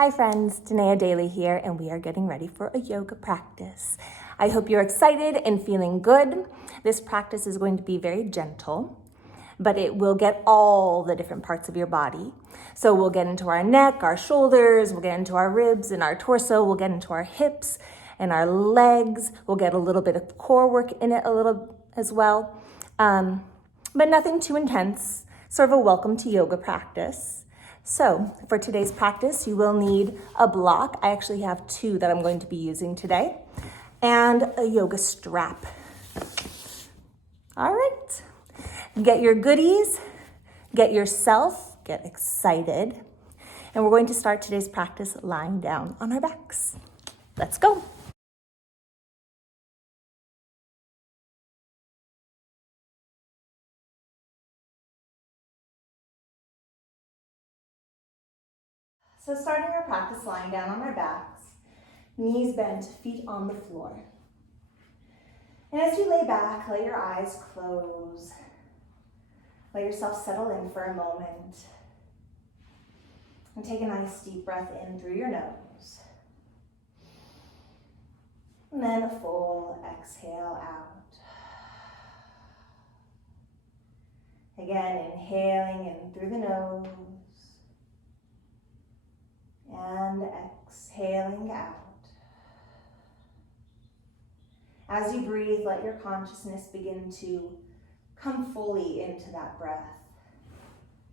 Hi friends, Denaya Dailey here, and we are getting ready for a yoga practice. I hope you're excited and feeling good. This practice is going to be very gentle, but it will get all the different parts of your body. So we'll get into our neck, our shoulders, we'll get into our ribs and our torso, we'll get into our hips and our legs. We'll get a little bit of core work in it a little as well, but nothing too intense, sort of a welcome to yoga practice. So for today's practice, you will need a block. I actually have two that I'm going to be using today, and a yoga strap. All right, get your goodies, get yourself, get excited, and we're going to start today's practice lying down on our backs. Let's go. So starting our practice lying down on our backs, knees bent, feet on the floor. And as you lay back, let your eyes close. Let yourself settle in for a moment. And take a nice deep breath in through your nose. And then a full exhale out. Again, inhaling in through the nose. And exhaling out. As you breathe, let your consciousness begin to come fully into that breath.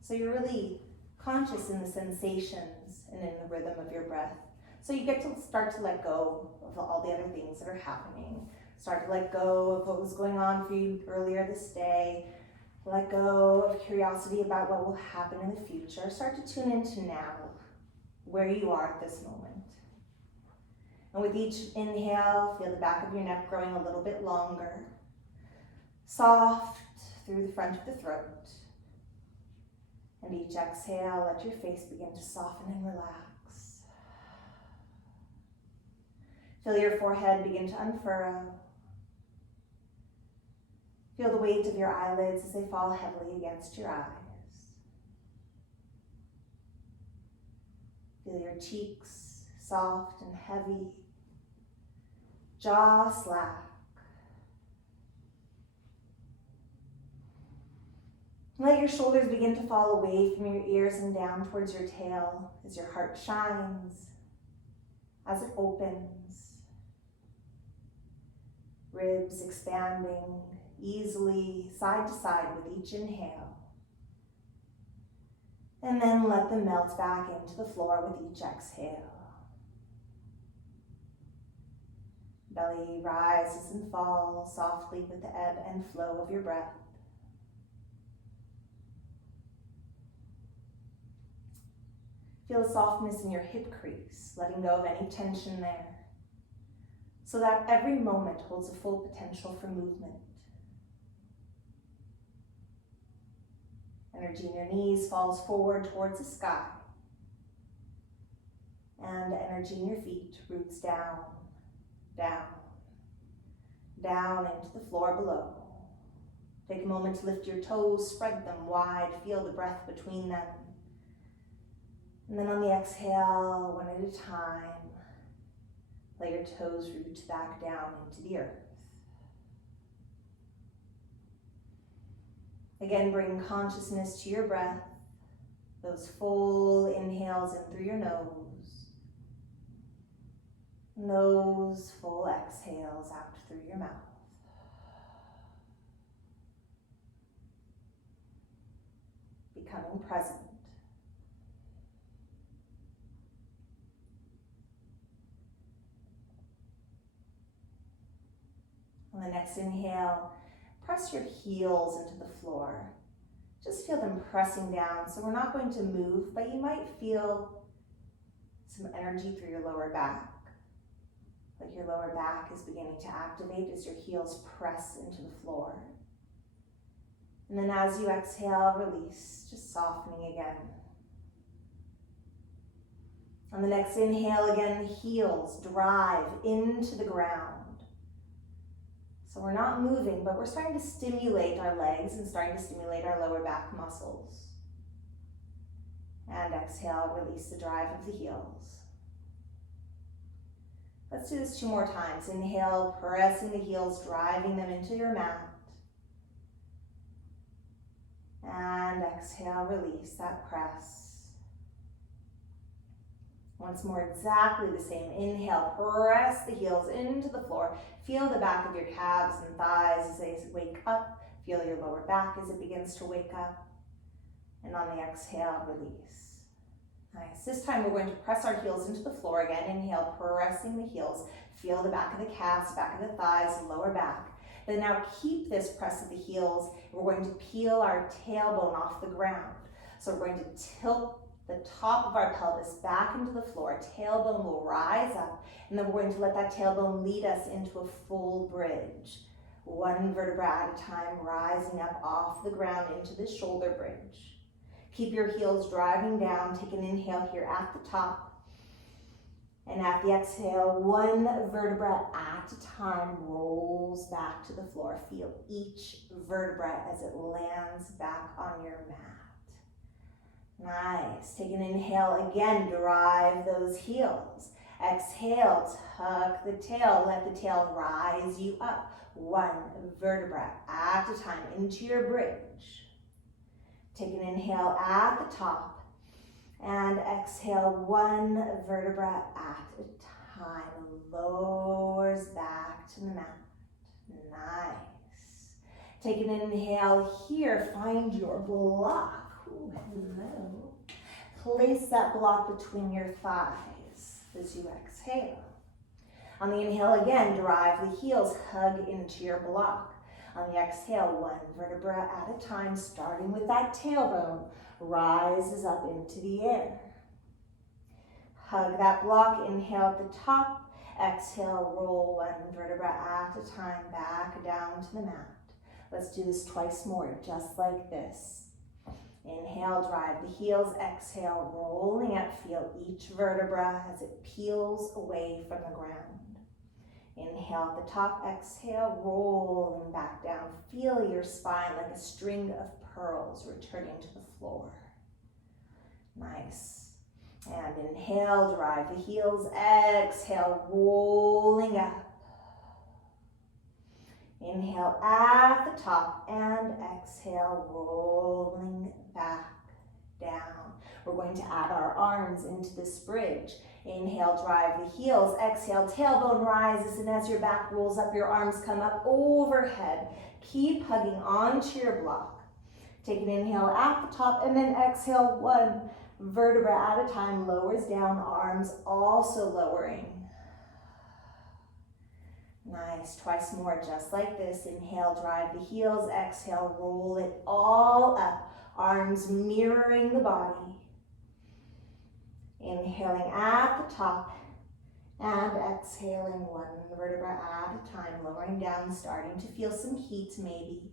So you're really conscious in the sensations and in the rhythm of your breath. So you get to start to let go of all the other things that are happening. Start to let go of what was going on for you earlier this day. Let go of curiosity about what will happen in the future. Start to tune into now, where you are at this moment. And with each inhale, feel the back of your neck growing a little bit longer. Soft through the front of the throat. And each exhale, let your face begin to soften and relax. Feel your forehead begin to unfurrow. Feel the weight of your eyelids as they fall heavily against your eyes. Feel your cheeks soft and heavy. Jaw slack. Let your shoulders begin to fall away from your ears and down towards your tail as your heart shines, as it opens. Ribs expanding easily side to side with each inhale. And then let them melt back into the floor with each exhale. Belly rises and falls softly with the ebb and flow of your breath. Feel the softness in your hip crease, letting go of any tension there, so that every moment holds a full potential for movement. Energy in your knees falls forward towards the sky, and energy in your feet roots down, down, down into the floor below. Take a moment to lift your toes, spread them wide, feel the breath between them. And then on the exhale, one at a time, let your toes root back down into the earth. Again, bring consciousness to your breath, those full inhales in through your nose, and those full exhales out through your mouth. Becoming present. On the next inhale, press your heels into the floor. Just feel them pressing down. So we're not going to move, but you might feel some energy through your lower back. Like your lower back is beginning to activate as your heels press into the floor. And then as you exhale, release, just softening again. On the next inhale, again, the heels drive into the ground. So we're not moving, but we're starting to stimulate our legs and starting to stimulate our lower back muscles. And exhale, release the drive of the heels. Let's do this 2 more times. Inhale, pressing the heels, driving them into your mat. And exhale, release that press. Once more, exactly the same. Inhale, press the heels into the floor. Feel the back of your calves and thighs as they wake up. Feel your lower back as it begins to wake up. And on the exhale, release. Nice. This time we're going to press our heels into the floor again. Inhale, pressing the heels. Feel the back of the calves, back of the thighs, lower back. Then now keep this press of the heels. We're going to peel our tailbone off the ground. So we're going to tilt the top of our pelvis back into the floor. Tailbone will rise up, and then we're going to let that tailbone lead us into a full bridge. 1 vertebra at a time, rising up off the ground into the shoulder bridge. Keep your heels driving down. Take an inhale here at the top. And at the exhale, 1 vertebra at a time rolls back to the floor. Feel each vertebra as it lands back on your mat. Nice. Take an inhale again. Drive those heels. Exhale, tuck the tail. Let the tail rise you up. 1 vertebra at a time into your bridge. Take an inhale at the top and exhale 1 vertebra at a time. Lowers back to the mat. Nice. Take an inhale here. Find your block. Ooh, hello. Place that block between your thighs as you exhale. On the inhale again, drive the heels, hug into your block. On the exhale, 1 vertebra at a time, starting with that tailbone, rises up into the air. Hug that block, inhale at the top, exhale, roll 1 vertebra at a time, back down to the mat. Let's do this twice more, just like this. Inhale, drive the heels, exhale, rolling up, feel each vertebra as it peels away from the ground. Inhale at the top, exhale, rolling back down. Feel your spine like a string of pearls returning to the floor. Nice. And inhale, drive the heels, exhale, rolling up. Inhale at the top and exhale, rolling back down. We're going to add our arms into this bridge. Inhale, drive the heels. Exhale, tailbone rises, and as your back rolls up, your arms come up overhead. Keep hugging onto your block. Take an inhale at the top, and then exhale 1 vertebra at a time, lowers down, arms also lowering. Nice, twice more, just like this. Inhale, drive the heels. Exhale, roll it all up. Arms mirroring the body. Inhaling at the top and exhaling 1 vertebra at a time, lowering down, starting to feel some heat maybe.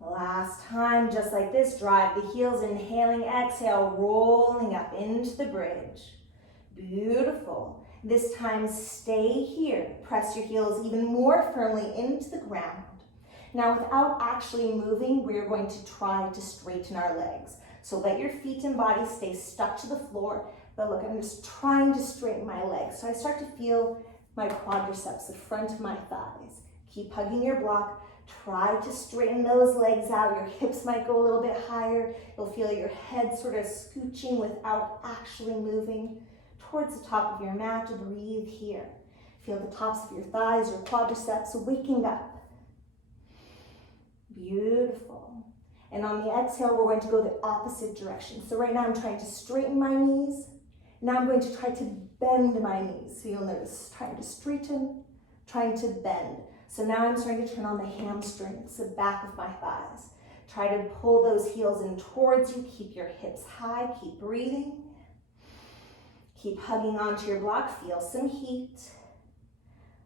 Last time, just like this, drive the heels, inhaling, exhale, rolling up into the bridge. Beautiful. This time, stay here. Press your heels even more firmly into the ground. Now, without actually moving, we're going to try to straighten our legs. So let your feet and body stay stuck to the floor. But look, I'm just trying to straighten my legs. So I start to feel my quadriceps, the front of my thighs. Keep hugging your block. Try to straighten those legs out. Your hips might go a little bit higher. You'll feel your head sort of scooching without actually moving towards the top of your mat. Breathe here. Feel the tops of your thighs, your quadriceps waking up. Beautiful. And on the exhale, we're going to go the opposite direction. So right now I'm trying to straighten my knees. Now I'm going to try to bend my knees. So you'll notice trying to straighten, trying to bend. So now I'm starting to turn on the hamstrings, the back of my thighs. Try to pull those heels in towards you. Keep your hips high. Keep breathing. Keep hugging onto your block. Feel some heat.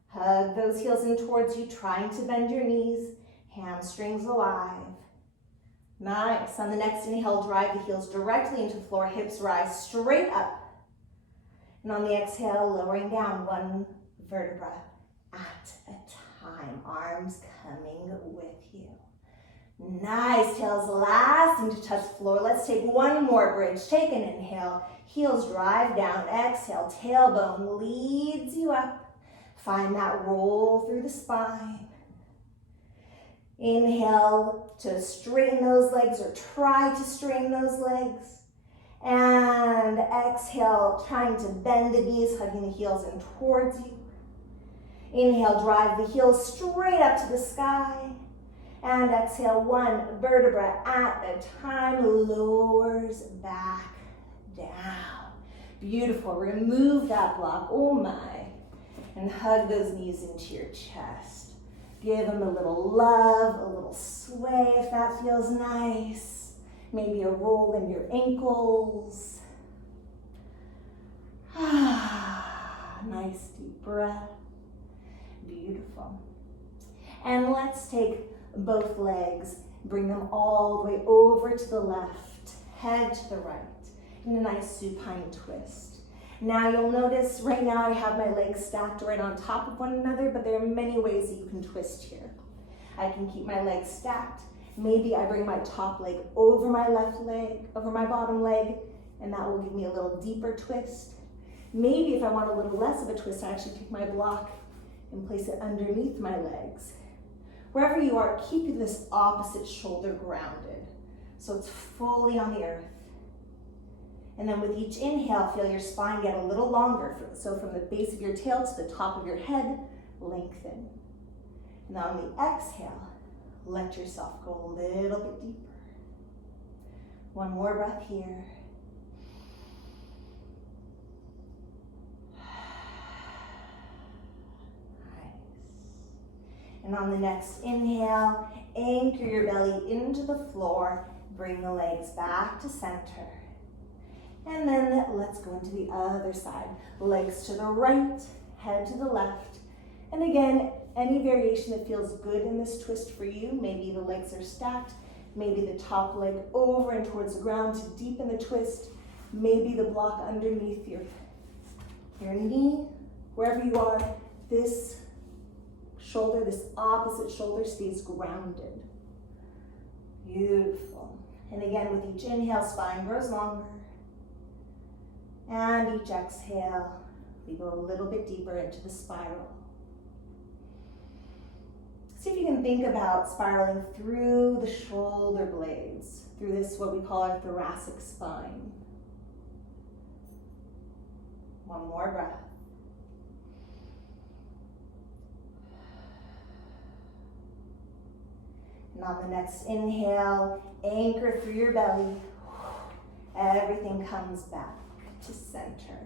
Hug those heels in towards you, trying to bend your knees. Hamstrings alive. Nice. On the next inhale, drive the heels directly into the floor. Hips rise straight up. And on the exhale, lowering down 1 vertebra at a time. Arms coming with you. Nice, tails lasting to touch the floor. Let's take one more bridge. Take an inhale, heels drive down. Exhale, tailbone leads you up. Find that roll through the spine. Inhale to straighten those legs or try to straighten those legs. And exhale, trying to bend the knees, hugging the heels in towards you. Inhale, drive the heels straight up to the sky. And exhale, one vertebra at a time, lowers back down. Beautiful, remove that block, oh my. And hug those knees into your chest. Give them a little love, a little sway if that feels nice. Maybe a roll in your ankles. Nice deep breath. Beautiful. And let's take both legs, bring them all the way over to the left, head to the right, in a nice supine twist. Now you'll notice right now I have my legs stacked right on top of one another, but there are many ways that you can twist here. I can keep my legs stacked. Maybe I bring my top leg over my left leg, over my bottom leg, and that will give me a little deeper twist. Maybe if I want a little less of a twist, I actually take my block and place it underneath my legs. Wherever you are, keep this opposite shoulder grounded, so it's fully on the earth. And then with each inhale, feel your spine get a little longer. So from the base of your tail to the top of your head, lengthen. And on the exhale, let yourself go a little bit deeper. One more breath here. And on the next inhale, anchor your belly into the floor. Bring the legs back to center. And then let's go into the other side. Legs to the right, head to the left. And again, any variation that feels good in this twist for you. Maybe the legs are stacked. Maybe the top leg over and towards the ground to deepen the twist. Maybe the block underneath your knee. Wherever you are, this shoulder, this opposite shoulder stays grounded. Beautiful. And again, with each inhale, spine grows longer. And each exhale, we go a little bit deeper into the spiral. See if you can think about spiraling through the shoulder blades, through this, what we call our thoracic spine. One more breath. And on the next inhale, anchor through your belly. Everything comes back to center.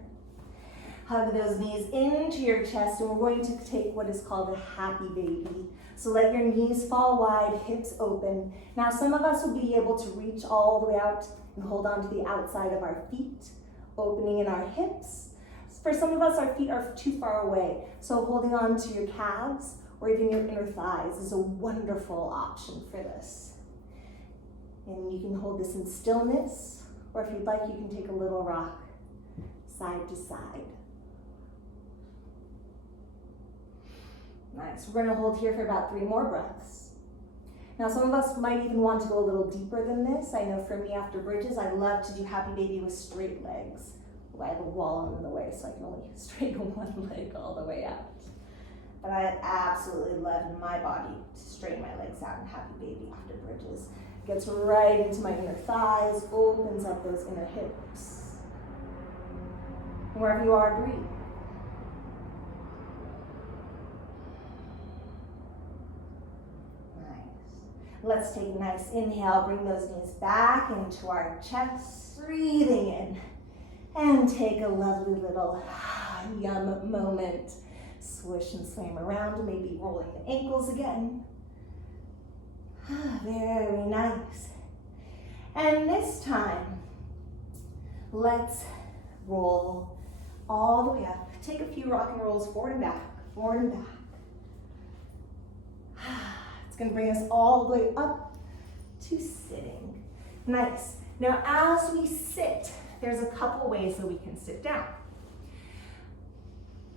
Hug those knees into your chest, and we're going to take what is called a happy baby. So let your knees fall wide, hips open. Now some of us will be able to reach all the way out and hold on to the outside of our feet, opening in our hips. For some of us, our feet are too far away, so holding on to your calves or even your inner thighs is a wonderful option for this. And you can hold this in stillness, or if you'd like, you can take a little rock side to side. Nice. We're going to hold here for about 3 more breaths. Now, some of us might even want to go a little deeper than this. I know for me, after bridges, I love to do happy baby with straight legs. Well, I have a wall in the way, so I can only straighten one leg all the way out. But I absolutely love in my body to straighten my legs out in happy baby after bridges. Gets right into my inner thighs, opens up those inner hips. And wherever you are, breathe. Let's take a nice inhale, bring those knees back into our chest, breathing in, and take a lovely little yum moment. Swish and swim around, maybe rolling the ankles again. Very nice. And this time, let's roll all the way up. Take a few rock and rolls forward and back, forward and back. It's going to bring us all the way up to sitting. Nice. Now, as we sit, there's a couple ways that we can sit down.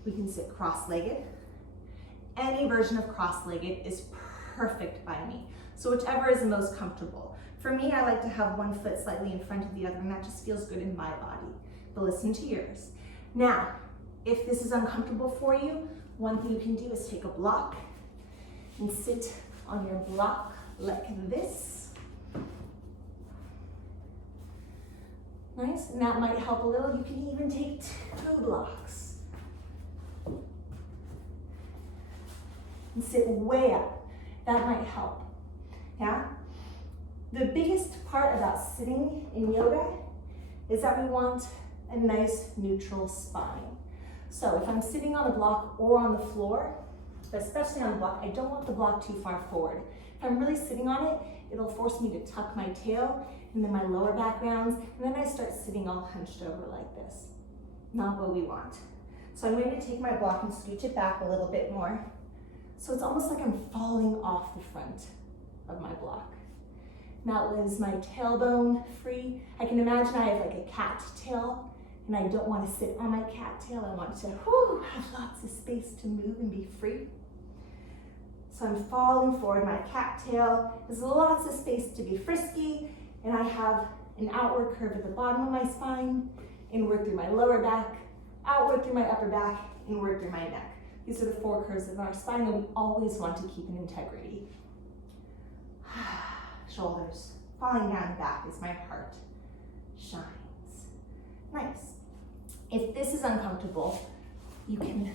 We can sit cross-legged. Any version of cross-legged is perfect by me. So whichever is the most comfortable. For me, I like to have one foot slightly in front of the other, and that just feels good in my body. But listen to yours. Now, if this is uncomfortable for you, one thing you can do is take a block and sit on your block like this. Nice, and that might help a little. You can even take 2 blocks and sit way up. That might help, yeah? The biggest part about sitting in yoga is that we want a nice neutral spine. So if I'm sitting on a block or on the floor, but especially on the block, I don't want the block too far forward. If I'm really sitting on it, it'll force me to tuck my tail and then my lower back rounds, and then I start sitting all hunched over like this. Not what we want. So I'm going to take my block and scooch it back a little bit more. So it's almost like I'm falling off the front of my block. Now is my tailbone free? I can imagine I have like a cat tail, and I don't want to sit on my cat tail. I want to have lots of space to move and be free. So I'm falling forward, my cat tail. There's lots of space to be frisky, and I have an outward curve at the bottom of my spine, inward through my lower back, outward through my upper back, inward through my neck. These are the 4 curves of our spine, and we always want to keep an integrity. Shoulders falling down the back as my heart shines. Nice. If this is uncomfortable, you can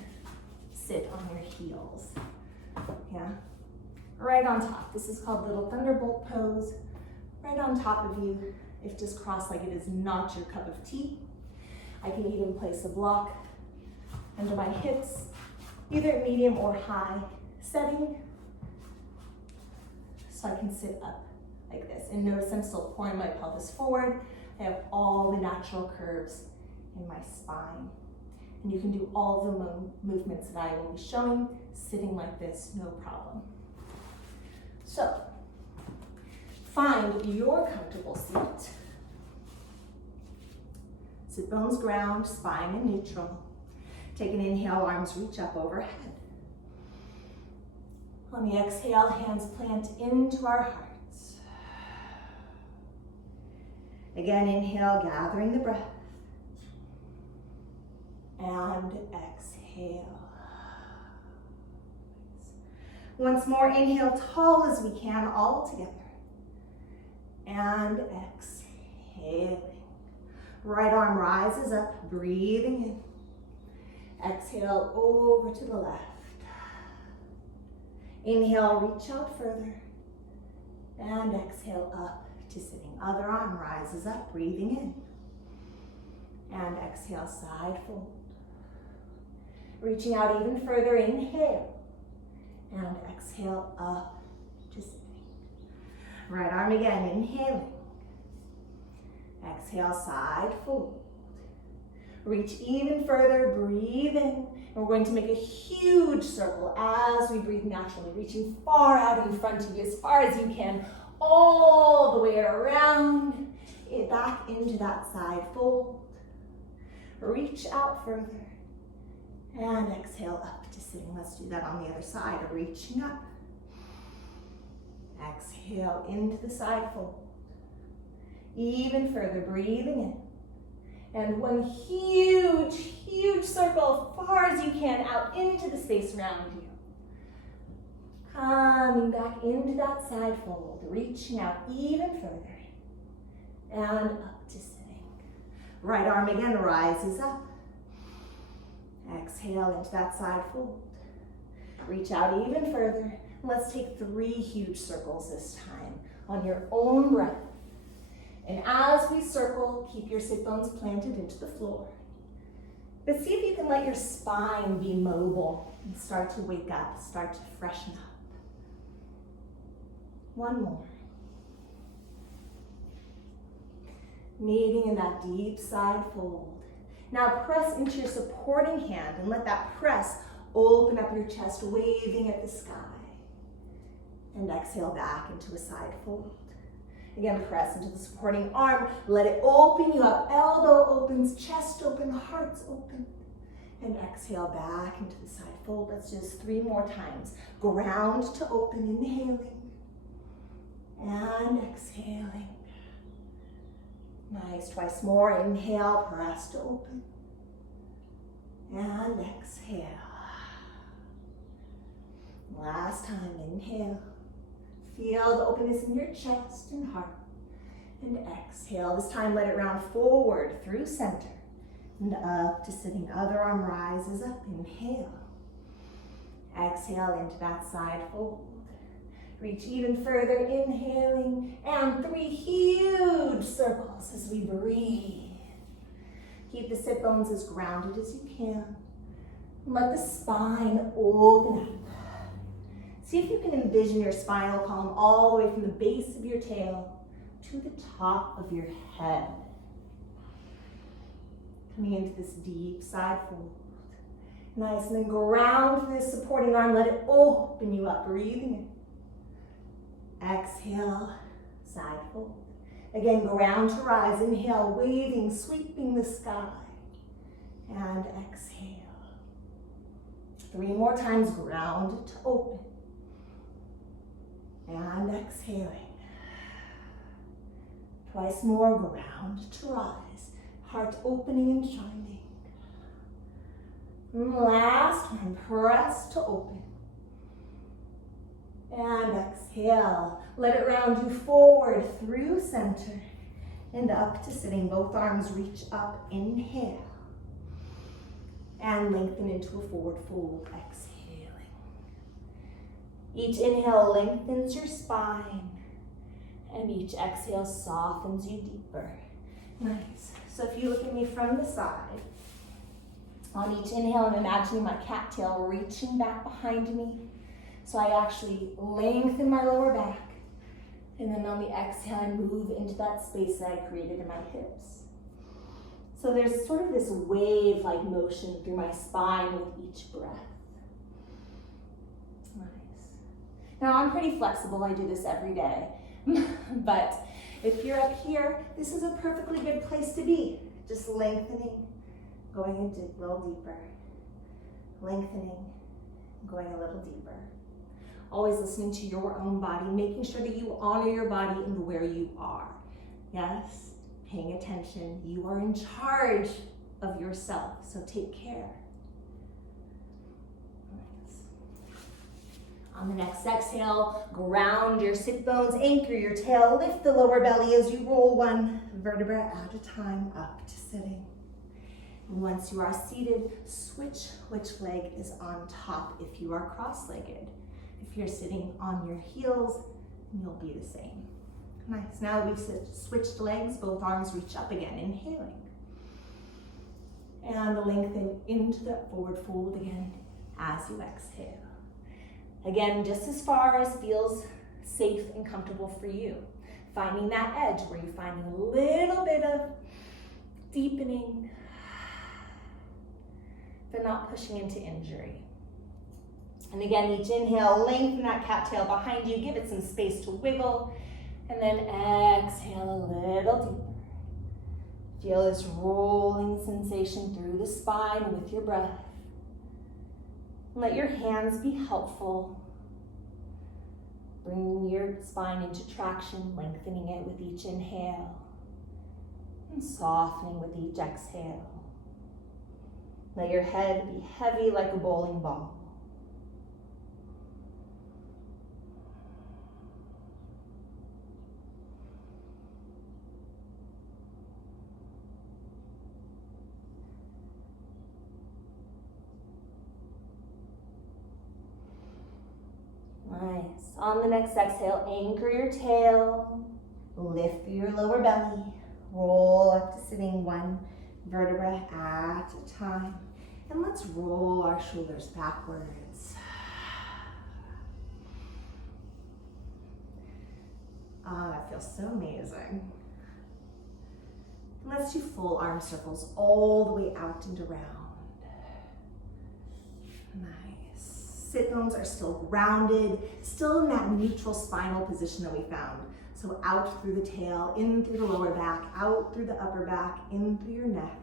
sit on your heels. Yeah, right on top. This is called little thunderbolt pose. Right on top of you, if just cross-legged is not your cup of tea. I can even place a block under my hips, either medium or high setting, so I can sit up like this. And notice I'm still pouring my pelvis forward. I have all the natural curves in my spine. And you can do all the movements that I will be showing sitting like this, no problem. So, find your comfortable seat. Sit bones ground, spine in neutral. Take an inhale, arms reach up overhead. On the exhale, hands plant into our hearts. Again, inhale, gathering the breath. And exhale. Once more, inhale tall as we can, all together. And exhaling. Right arm rises up, breathing in. Exhale over to the left. Inhale, reach out further. And exhale up to sitting. Other arm rises up, breathing in. And exhale, side fold. Reaching out even further, inhale. And exhale up to sitting. Right arm again, inhaling. Exhale, side fold. Reach even further, breathe in. And we're going to make a huge circle as we breathe naturally, reaching far out in front of you, as far as you can, all the way around, back into that side fold. Reach out further. And exhale up to sitting. Let's do that on the other side. Reaching up. Exhale into the side fold. Even further, breathing in. And one huge, huge circle, as far as you can, out into the space around you. Coming back into that side fold, reaching out even further. And up to sitting. Right arm again rises up. Exhale into that side fold. Reach out even further. Let's take 3 huge circles this time on your own breath. And as we circle, keep your sit bones planted into the floor. But see if you can let your spine be mobile and start to wake up, start to freshen up. One more. Meeting in that deep side fold. Now press into your supporting hand and let that press open up your chest, waving at the sky. And exhale back into a side fold. Again, press into the supporting arm. Let it open you up. Elbow opens, chest open, hearts open. And exhale back into the side fold. Let's do this 3 more times. Ground to open, inhaling. And exhaling. Nice, twice more. Inhale, press to open. And exhale. Last time, inhale. Feel the openness in your chest and heart. And exhale. This time, let it round forward through center. And up to sitting. Other arm rises up. Inhale. Exhale into that side fold. Reach even further, inhaling. And 3 huge circles as we breathe. Keep the sit bones as grounded as you can. Let the spine open up. See if you can envision your spinal column all the way from the base of your tail to the top of your head. Coming into this deep side fold. Nice, and then ground this supporting arm. Let it open you up, breathing in. Exhale, side fold. Again, ground to rise. Inhale, waving, sweeping the sky. And exhale. 3 more times, ground to open. And exhaling. Twice more, ground to rise. Heart opening and shining. And last one, press to open. And exhale. Let it round you forward through center and up to sitting. Both arms reach up. Inhale. And lengthen into a forward fold. Exhaling. Each inhale lengthens your spine. And each exhale softens you deeper. Nice. So if you look at me from the side, on each inhale, I'm imagining my cattail reaching back behind me. So I actually lengthen my lower back. And then on the exhale, I move into that space that I created in my hips. So there's sort of this wave-like motion through my spine with each breath. Nice. Now I'm pretty flexible. I do this every day. But if you're up here, this is a perfectly good place to be. Just lengthening, going a little deeper. Lengthening, going a little deeper. Always listening to your own body, making sure that you honor your body and where you are. Yes, paying attention. You are in charge of yourself, so take care. Nice. On the next exhale, ground your sit bones, anchor your tail, lift the lower belly as you roll 1 vertebra at a time up to sitting. And once you are seated, switch which leg is on top if you are cross-legged. If you're sitting on your heels, you'll be the same. Nice. Now we've switched legs, both arms reach up again, inhaling. And lengthen into that forward fold again as you exhale. Again, just as far as feels safe and comfortable for you. Finding that edge where you're finding a little bit of deepening, but not pushing into injury. And again, each inhale, lengthen that cattail behind you. Give it some space to wiggle. And then exhale a little deeper. Feel this rolling sensation through the spine with your breath. Let your hands be helpful. Bringing your spine into traction, lengthening it with each inhale. And softening with each exhale. Let your head be heavy like a bowling ball. Nice. On the next exhale, anchor your tail, lift through your lower belly, roll up to sitting 1 vertebra at a time. And let's roll our shoulders backwards. That feels so amazing. And let's do full arm circles all the way out and around. Nice. Sit bones are still grounded, still in that neutral spinal position that we found. So out through the tail, in through the lower back, out through the upper back, in through your neck.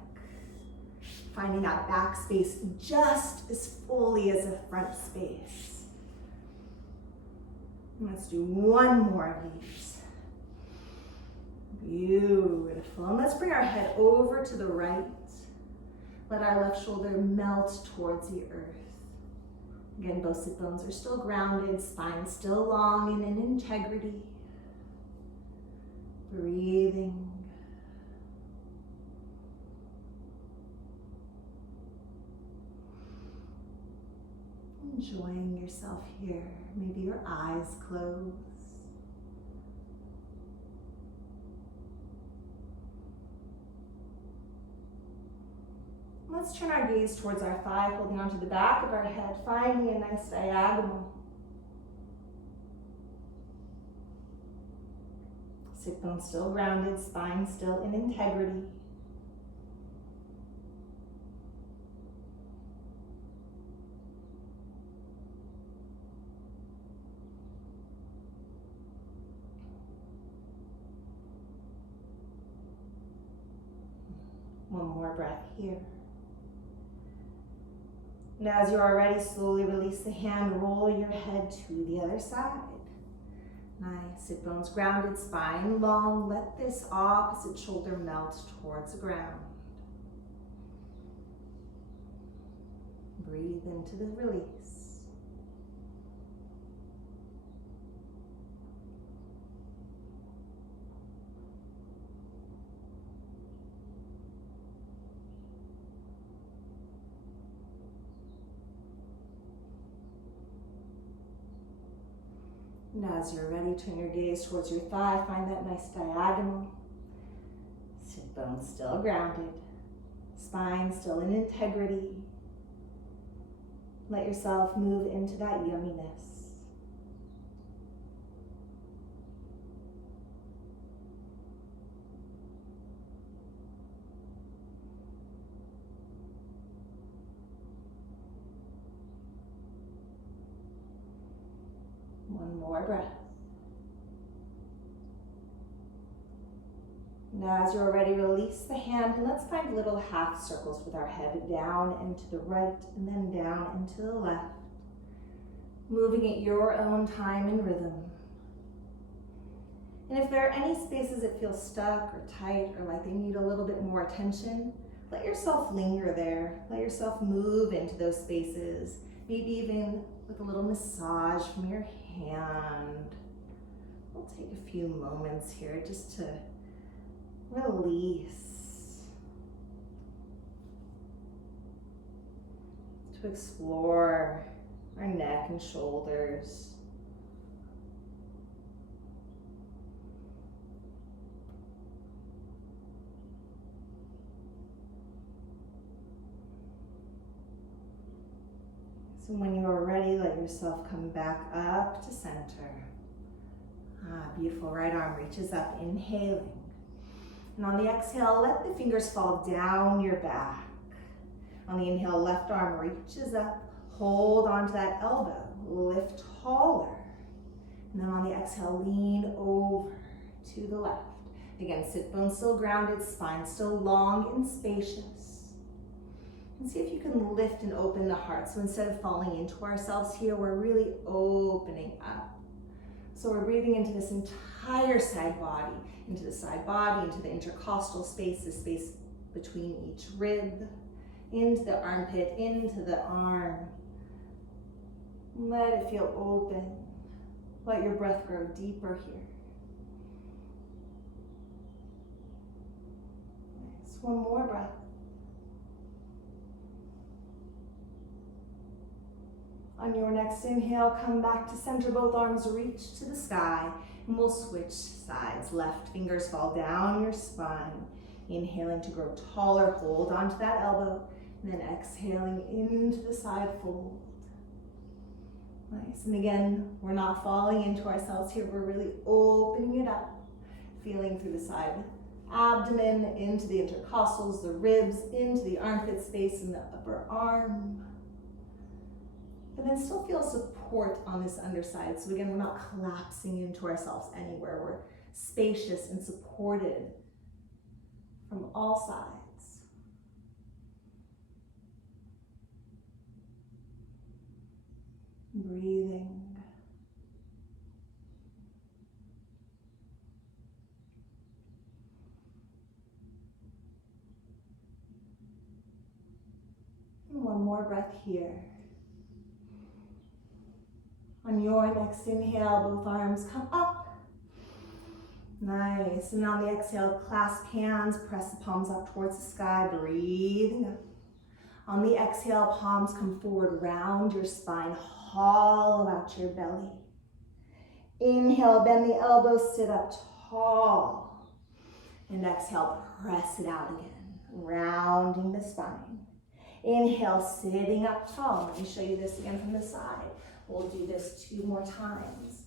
Finding that back space just as fully as the front space. Let's do one more of these. Beautiful. And let's bring our head over to the right. Let our left shoulder melt towards the earth. Again, both sit bones are still grounded, spine still long and in integrity. Breathing. Enjoying yourself here. Maybe your eyes closed. Let's turn our gaze towards our thigh, holding onto the back of our head, finding a nice diagonal. Sit bones still grounded, spine still in integrity. One more breath here. Now, as you are ready, slowly release the hand, roll your head to the other side. Nice, sit bones grounded, spine long. Let this opposite shoulder melt towards the ground. Breathe into the release. Now, as you're ready, turn your gaze towards your thigh. Find that nice diagonal. Sit bones still grounded. Spine still in integrity. Let yourself move into that yumminess. One more breath. Now, as you're ready, release the hand and let's find little half circles with our head down and to the right and then down and to the left. Moving at your own time and rhythm. And if there are any spaces that feel stuck or tight or like they need a little bit more attention, let yourself linger there. Let yourself move into those spaces. Maybe even with a little massage from your hand. We'll take a few moments here just to release, to explore our neck and shoulders. So when you are ready, let yourself come back up to center. Beautiful. Right arm reaches up, inhaling. And on the exhale, let the fingers fall down your back. On the inhale, left arm reaches up, hold onto that elbow, lift taller. And then on the exhale, lean over to the left. Again, sit bones still grounded, spine still long and spacious. And see if you can lift and open the heart. So instead of falling into ourselves here, we're really opening up. So we're breathing into this entire side body, into the side body, into the intercostal space, the space between each rib, into the armpit, into the arm. Let it feel open. Let your breath grow deeper here. Nice. One more breath. On your next inhale, come back to center, both arms reach to the sky, and we'll switch sides. Left fingers fall down your spine. Inhaling to grow taller, hold onto that elbow, and then exhaling into the side fold. Nice, and again, we're not falling into ourselves here, we're really opening it up, feeling through the side abdomen, into the intercostals, the ribs, into the armpit space and the upper arm. But then still feel support on this underside. So again, we're not collapsing into ourselves anywhere. We're spacious and supported from all sides. Breathing. one more breath here. On your next inhale, both arms come up. Nice. And on the exhale, clasp hands, press the palms up towards the sky, breathing up. On the exhale, palms come forward, round your spine, hollow out your belly. Inhale, bend the elbows, sit up tall. And exhale, press it out again, rounding the spine. Inhale, sitting up tall. Let me show you this again from the side. We'll do this 2 more times.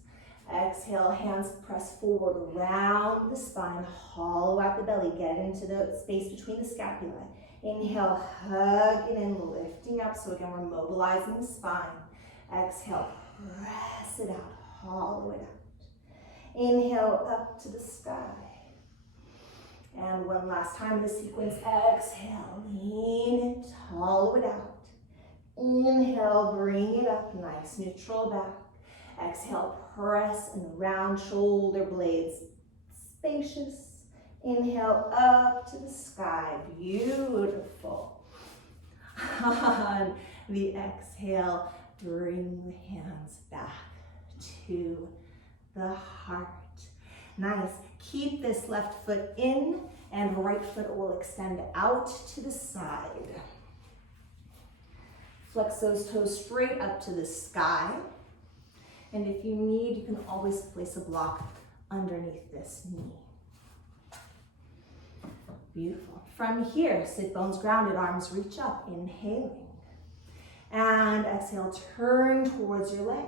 Exhale, hands press forward, round the spine, hollow out the belly, get into the space between the scapulae. Inhale, hug it in, lifting up. So again, we're mobilizing the spine. Exhale, press it out, hollow it out. Inhale, up to the sky. And one last time in the sequence, exhale, lean it, hollow it out. Inhale, bring it up, nice neutral back. Exhale, press and round shoulder blades, spacious. Inhale, up to the sky, beautiful. On the exhale, bring the hands back to the heart. Nice. Keep this left foot in and right foot will extend out to the side. Flex those toes straight up to the sky. And if you need, you can always place a block underneath this knee. Beautiful. From here, sit bones grounded, arms reach up, inhaling. And exhale, turn towards your leg.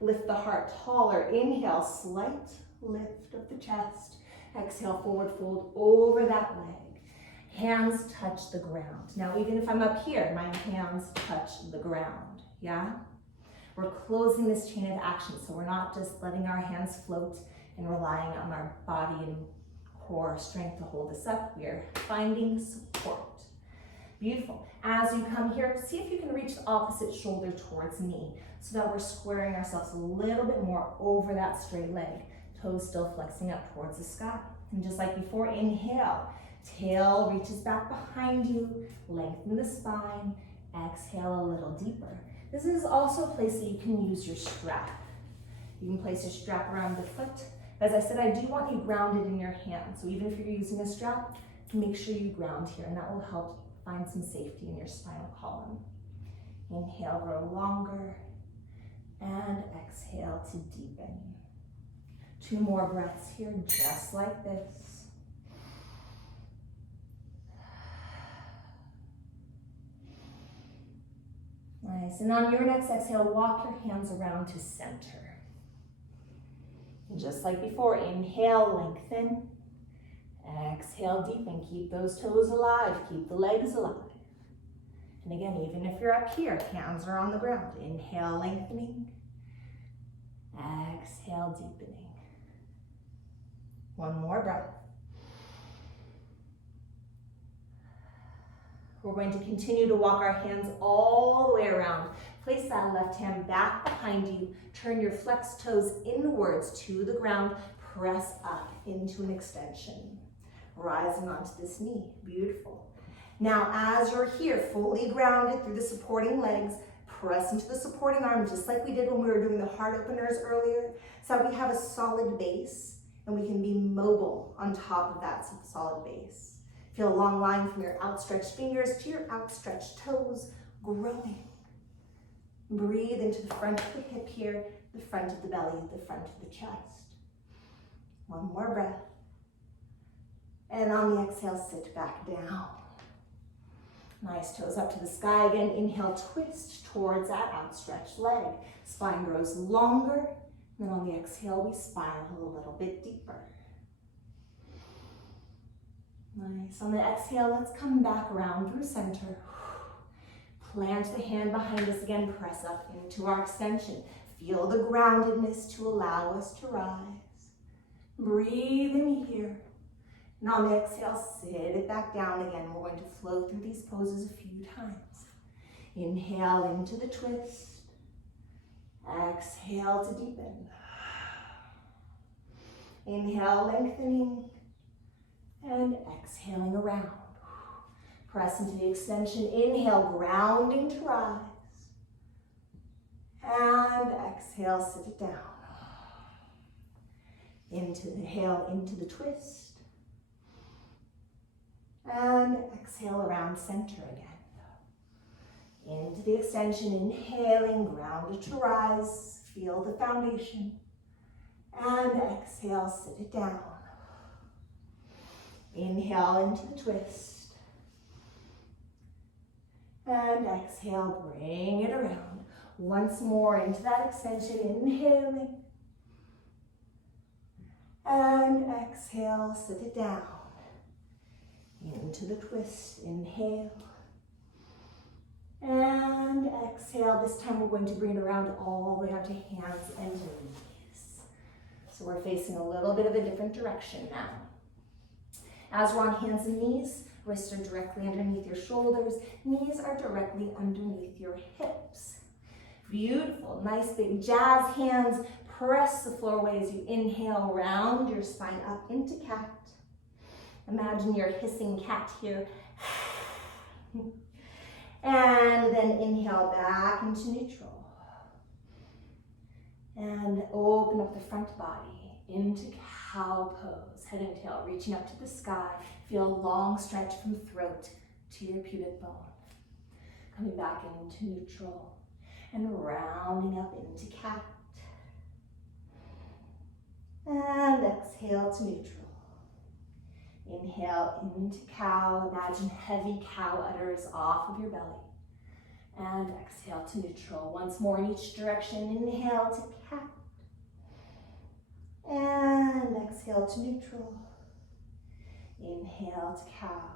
Lift the heart taller. Inhale, slight lift of the chest. Exhale, forward fold over that leg. Hands touch the ground. Now, even if I'm up here, my hands touch the ground, yeah? We're closing this chain of action, so we're not just letting our hands float and relying on our body and core strength to hold us up. We're finding support. Beautiful. As you come here, see if you can reach the opposite shoulder towards knee so that we're squaring ourselves a little bit more over that straight leg. Toes still flexing up towards the sky. And just like before, inhale. Tail reaches back behind you. Lengthen the spine. Exhale a little deeper. This is also a place that you can use your strap. You can place your strap around the foot. As I said, I do want you grounded in your hands. So even if you're using a strap, make sure you ground here, and that will help find some safety in your spinal column. Inhale, grow longer, and exhale to deepen. 2 more breaths here, just like this. Nice, and on your next exhale, walk your hands around to center. And just like before, inhale, lengthen. Exhale, deepen. Keep those toes alive. Keep the legs alive. And again, even if you're up here, hands are on the ground. Inhale, lengthening. Exhale, deepening. 1 more breath. We're going to continue to walk our hands all the way around. Place that left hand back behind you. Turn your flexed toes inwards to the ground. Press up into an extension. Rising onto this knee. Beautiful. Now, as you're here, fully grounded through the supporting legs, press into the supporting arm, just like we did when we were doing the heart openers earlier, so that we have a solid base and we can be mobile on top of that solid base. Feel a long line from your outstretched fingers to your outstretched toes, growing. Breathe into the front of the hip here, the front of the belly, the front of the chest. 1 more breath. And on the exhale, sit back down. Nice, toes up to the sky again. Inhale, twist towards that outstretched leg. Spine grows longer. Then on the exhale, we spiral a little bit deeper. Nice. On the exhale, let's come back around through center. Plant the hand behind us again. Press up into our extension. Feel the groundedness to allow us to rise. Breathe in here. And on the exhale, sit it back down again. We're going to flow through these poses a few times. Inhale into the twist. Exhale to deepen. Inhale, lengthening. And exhaling around. Press into the extension. Inhale, grounding to rise. And exhale, sit it down. Inhale into the twist. And exhale around center again. Into the extension, inhaling, grounded to rise. Feel the foundation. And exhale, sit it down. Inhale into the twist. And exhale, bring it around. Once more into that extension, inhaling. And exhale, sit it down. Into the twist, inhale. And exhale. This time we're going to bring it around all the way out to hands and knees. So we're facing a little bit of a different direction now. As we're on hands and knees, wrists are directly underneath your shoulders. Knees are directly underneath your hips. Beautiful, nice big jazz hands. Press the floor away as you inhale, round your spine up into cat. Imagine your hissing cat here. And then inhale back into neutral. And open up the front body into cow pose. Head and tail reaching up to the sky. Feel a long stretch from throat to your pubic bone. Coming back into neutral and rounding up into cat. And exhale to neutral. Inhale into cow. Imagine heavy cow udders off of your belly. And exhale to neutral. Once more in each direction. Inhale to cat. And exhale to neutral. Inhale to cow.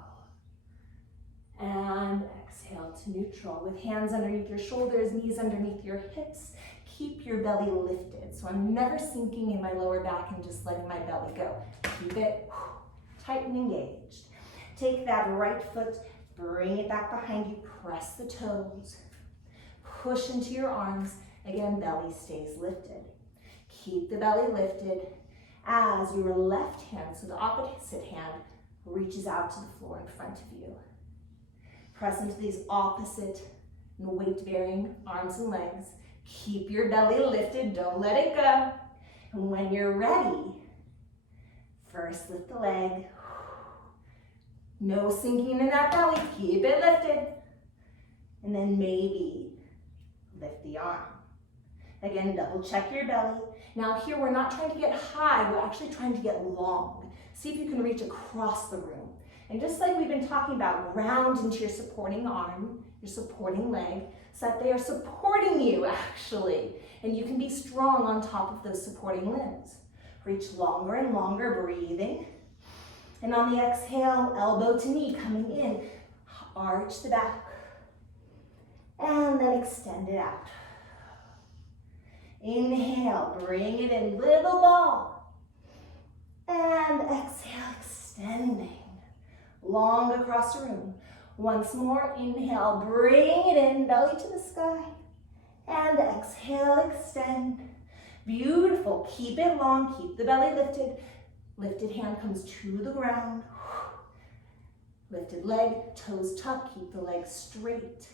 And exhale to neutral. With hands underneath your shoulders, knees underneath your hips. Keep your belly lifted. So I'm never sinking in my lower back and just letting my belly go. Keep it tight and engaged. Take that right foot, bring it back behind you, press the toes. Push into your arms. Again, belly stays lifted. Keep the belly lifted as your left hand, so the opposite hand, reaches out to the floor in front of you. Press into these opposite and weight-bearing arms and legs. Keep your belly lifted, don't let it go. And when you're ready, first lift the leg. No sinking in that belly, keep it lifted. And then maybe lift the arm. Again, double check your belly. Now here, we're not trying to get high, we're actually trying to get long. See if you can reach across the room. And just like we've been talking about, ground into your supporting arm, your supporting leg, so that they are supporting you actually. And you can be strong on top of those supporting limbs. Reach longer and longer, breathing. And on the exhale, elbow to knee coming in. Arch the back. And then extend it out. Inhale, bring it in, little ball. And exhale, extending. Long across the room. Once more, inhale, bring it in, belly to the sky. And exhale, extend. Beautiful, keep it long, keep the belly lifted. Lifted hand comes to the ground. Lifted leg, toes tucked, keep the leg straight.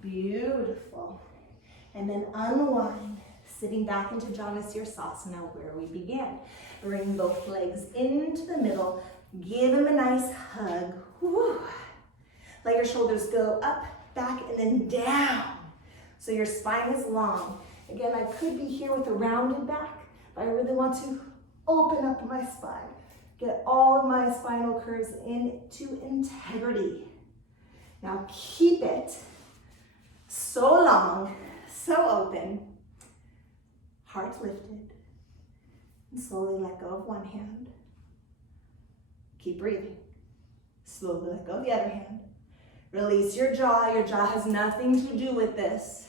Beautiful. And then unwind, sitting back into Janusirasana where we began. Bring both legs into the middle. Give them a nice hug. Whew. Let your shoulders go up, back, and then down. So your spine is long. Again, I could be here with a rounded back, but I really want to open up my spine. Get all of my spinal curves into integrity. Now keep it so long, so open. Heart lifted. And slowly let go of one hand. Keep breathing. Slowly let go of the other hand. Release your jaw. Your jaw has nothing to do with this.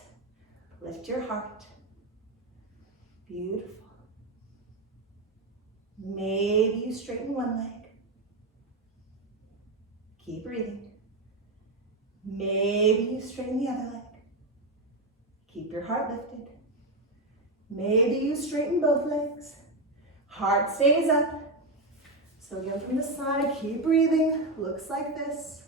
Lift your heart. Beautiful. Maybe you straighten one leg. Keep breathing. Maybe you straighten the other leg. Keep your heart lifted. Maybe you straighten both legs. Heart stays up. So again from the side, keep breathing. Looks like this.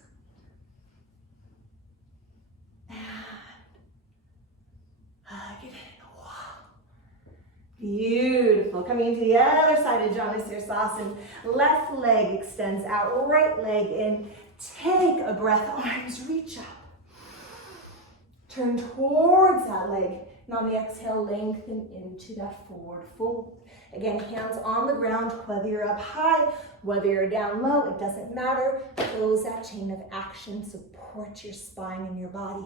Beautiful. Coming into the other side of Janu Sirsasana. Left leg extends out, right leg in. Take a breath, arms reach up. Turn towards that leg. And on the exhale, lengthen into that forward fold. Again, hands on the ground, whether you're up high, whether you're down low, it doesn't matter. Close that chain of action, support your spine and your body.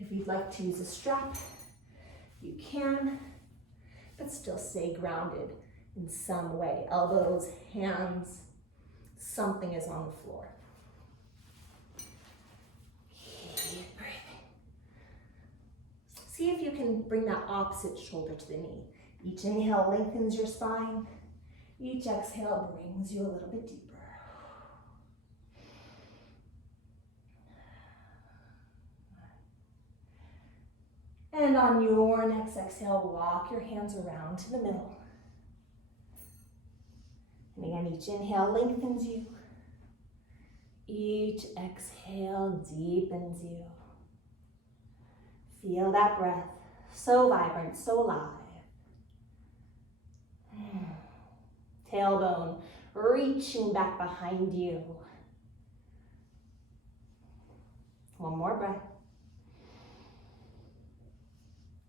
If you'd like to use a strap, you can, but still stay grounded in some way. Elbows, hands, something is on the floor. Keep breathing. See if you can bring that opposite shoulder to the knee. Each inhale lengthens your spine. Each exhale brings you a little bit deeper. And on your next exhale, walk your hands around to the middle. And again, each inhale lengthens you. Each exhale deepens you. Feel that breath, so vibrant, so alive. Tailbone reaching back behind you. One more breath.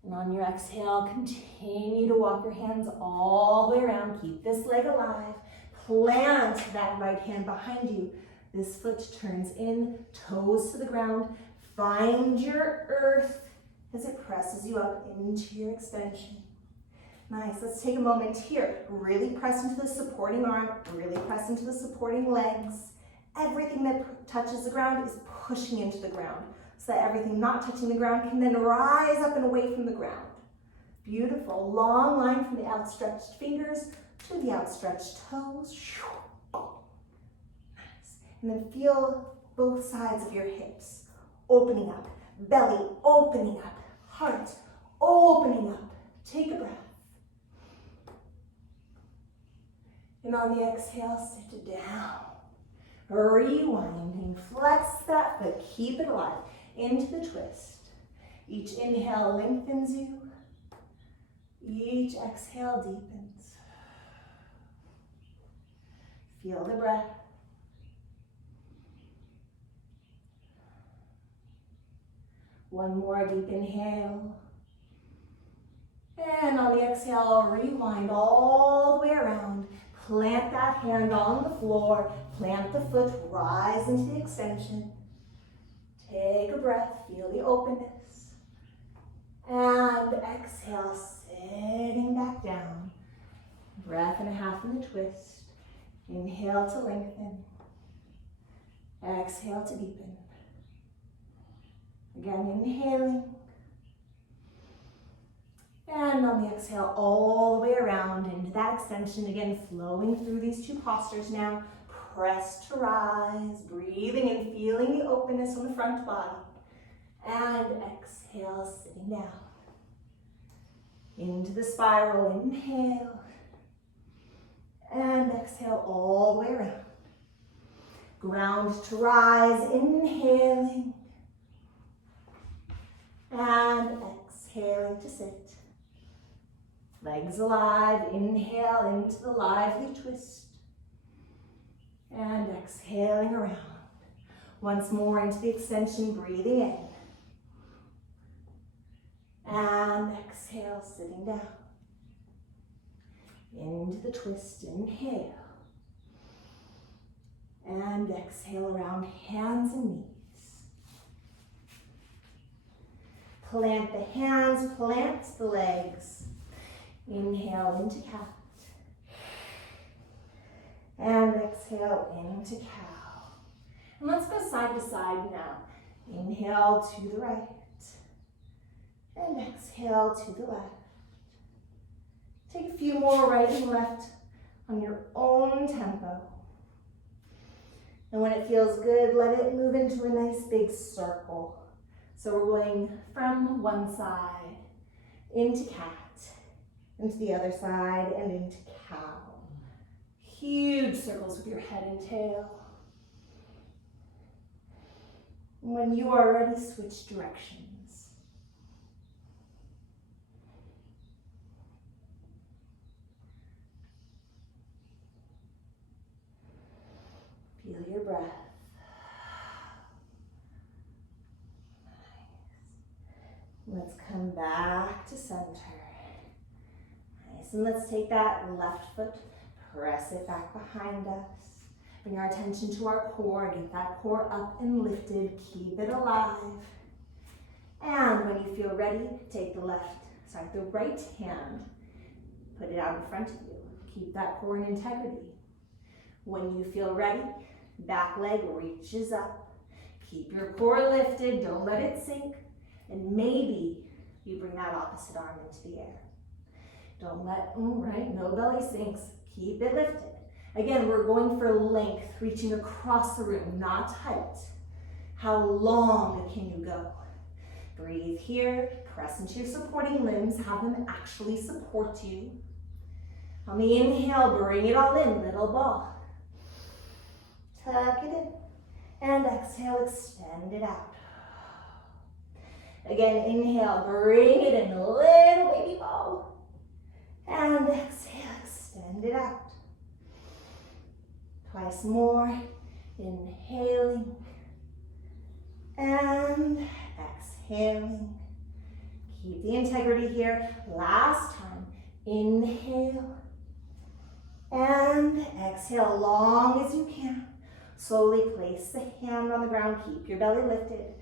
And on your exhale, continue to walk your hands all the way around. Keep this leg alive. Plant that right hand behind you. This foot turns in, toes to the ground. Find your earth as it presses you up into your extension. Nice, let's take a moment here. Really press into the supporting arm, really press into the supporting legs. Everything that touches the ground is pushing into the ground, so that everything not touching the ground can then rise up and away from the ground. Beautiful, long line from the outstretched fingers to the outstretched toes. Nice, and then feel both sides of your hips opening up, belly opening up, heart opening up. Take a breath. And on the exhale, sit down. Rewinding, flex that foot, keep it alive. Into the twist. Each inhale lengthens you. Each exhale deepens. Feel the breath. One more deep inhale. And on the exhale, rewind all the way around. Plant that hand on the floor. Plant the foot, rise into the extension. Take a breath, feel the openness. And exhale, sitting back down. Breath and a half in the twist. Inhale to lengthen. Exhale to deepen. Again, inhaling. And on the exhale, all the way around into that extension. Again, flowing through these two postures now. Press to rise, breathing and feeling the openness on the front body. And exhale, sitting down. Into the spiral, inhale. And exhale all the way around. Ground to rise, inhaling. And exhaling to sit. Legs alive, inhale into the lively twist. And exhaling around. Once more into the extension, breathing in. And exhale, sitting down. Into the twist, inhale. And exhale around hands and knees. Plant the hands, plant the legs. Inhale into cat. And exhale into cow. And let's go side to side now. Inhale to the right. And exhale to the left. Take a few more right and left on your own tempo. And when it feels good, let it move into a nice big circle. So we're going from one side into cat, into the other side, and into cow. Huge circles with your head and tail. When you are ready, switch directions. Feel your breath. Nice. Let's come back to center. Nice, and let's take that left foot, press it back behind us. Bring our attention to our core, get that core up and lifted, keep it alive. And when you feel ready, take the right hand, put it out in front of you. Keep that core in integrity. When you feel ready, back leg reaches up. Keep your core lifted, don't let it sink. And maybe you bring that opposite arm into the air. Don't let, right, no belly sinks. Keep it lifted. Again, we're going for length, reaching across the room, not height. How long can you go? Breathe here, press into your supporting limbs, have them actually support you. On the inhale, bring it all in, little ball. Tuck it in. And exhale, extend it out. Again, inhale, bring it in, little baby ball. And exhale, extend it out. Twice more, inhaling. And exhaling. Keep the integrity here. Last time, inhale. And exhale, long as you can. Slowly place the hand on the ground. Keep your belly lifted.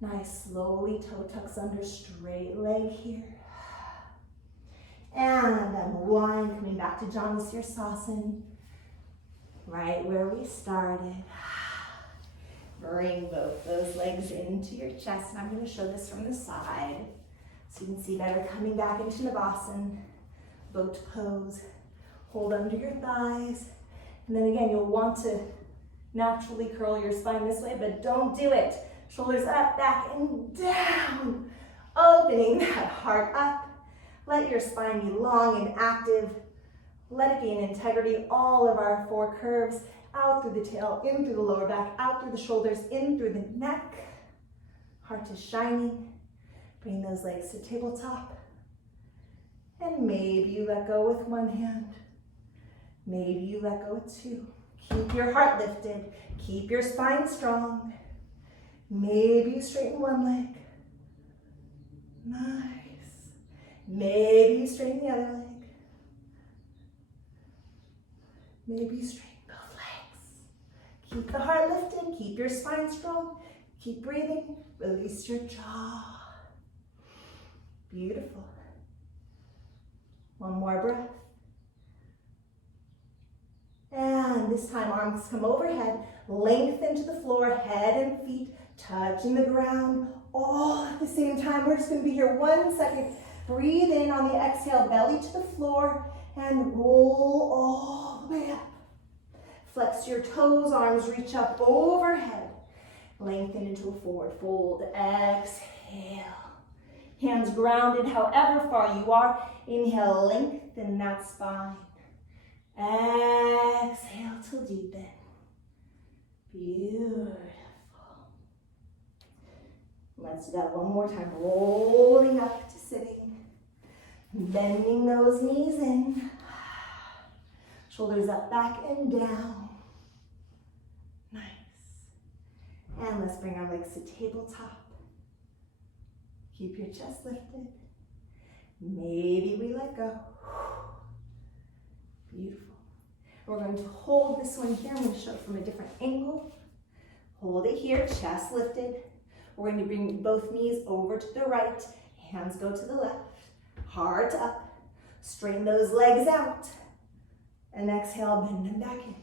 Nice, slowly toe tucks under, straight leg here. And unwind, coming back to Janu Sirsasana. Right where we started. Bring both those legs into your chest. And I'm going to show this from the side so you can see better. Coming back into Navasana, boat pose. Hold under your thighs. And then again, you'll want to naturally curl your spine this way, but don't do it. Shoulders up, back, and down. Opening that heart up. Let your spine be long and active. Let it be in integrity. All of our four curves. Out through the tail, in through the lower back, out through the shoulders, in through the neck. Heart is shining. Bring those legs to tabletop. And maybe you let go with one hand. Maybe you let go with two. Keep your heart lifted. Keep your spine strong. Maybe you straighten one leg. Nice. Maybe you straighten the other leg. Maybe you straighten both legs. Keep the heart lifted. Keep your spine strong. Keep breathing. Release your jaw. Beautiful. One more breath. And this time, arms come overhead, lengthen to the floor, head and feet touching the ground, all at the same time. We're just going to be here 1 second. Breathe in on the exhale, belly to the floor, and roll all the way up. Flex your toes, arms reach up overhead. Lengthen into a forward fold. Exhale. Hands grounded however far you are. Inhale, lengthen that spine. Exhale to deepen. Beautiful. Let's do that one more time. Rolling up to sitting. Bending those knees in. Shoulders up, back, and down. Nice. And let's bring our legs to tabletop. Keep your chest lifted. Maybe we let go. Beautiful. We're going to hold this one here. I'm going to show it from a different angle. Hold it here, chest lifted. We're going to bring both knees over to the right. Hands go to the left. Heart up. Straighten those legs out. And exhale, bend them back in.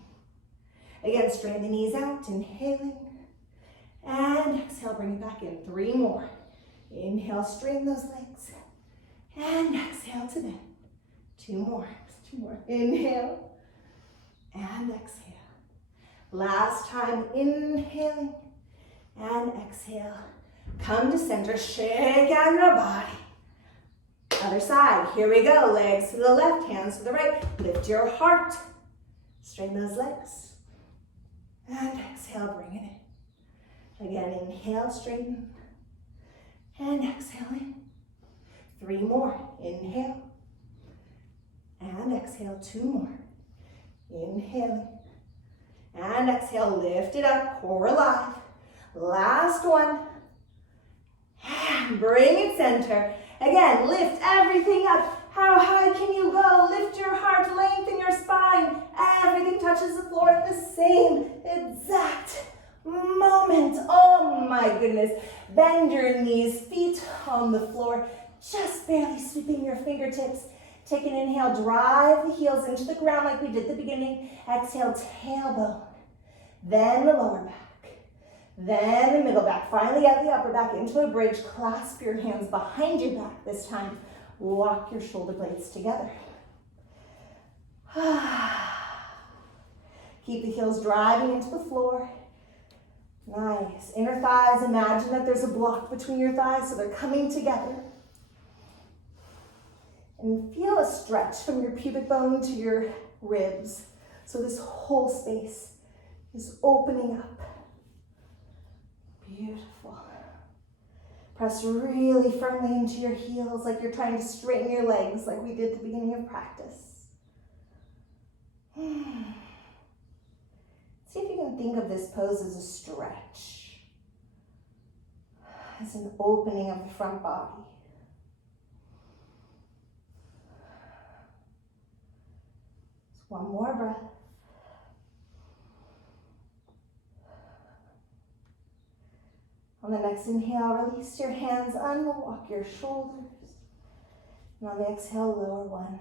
Again, straighten the knees out, inhaling. And exhale, bring it back in. 3 more. Inhale, straighten those legs. And exhale to bend. 2 more. 2 more. Inhale. And exhale. Last time, inhaling. And exhale. Come to center. Shake out your body. Other side. Here we go. Legs to the left, hands to the right. Lift your heart. Straighten those legs. And exhale, bring it in. Again, inhale, straighten. And exhale in. 3 more. Inhale. And exhale, 2 more. Inhaling. And exhale, lift it up, core alive. Last one. And bring it center. Again, lift everything up. How high can you go? Lift your heart, lengthen your spine. Everything touches the floor at the same exact moment. Oh my goodness. Bend your knees, feet on the floor, just barely sweeping your fingertips. Take an inhale, drive the heels into the ground like we did at the beginning. Exhale, tailbone. Then the lower back. Then the middle back. Finally out the upper back into a bridge. Clasp your hands behind your back this time. Walk your shoulder blades together. Keep the heels driving into the floor. Nice. Inner thighs, imagine that there's a block between your thighs so they're coming together. And feel a stretch from your pubic bone to your ribs. So this whole space is opening up. Beautiful. Press really firmly into your heels like you're trying to straighten your legs like we did at the beginning of practice. See if you can think of this pose as a stretch, as an opening of the front body. Just one more breath. On the next inhale, release your hands, unlock your shoulders. And on the exhale, lower one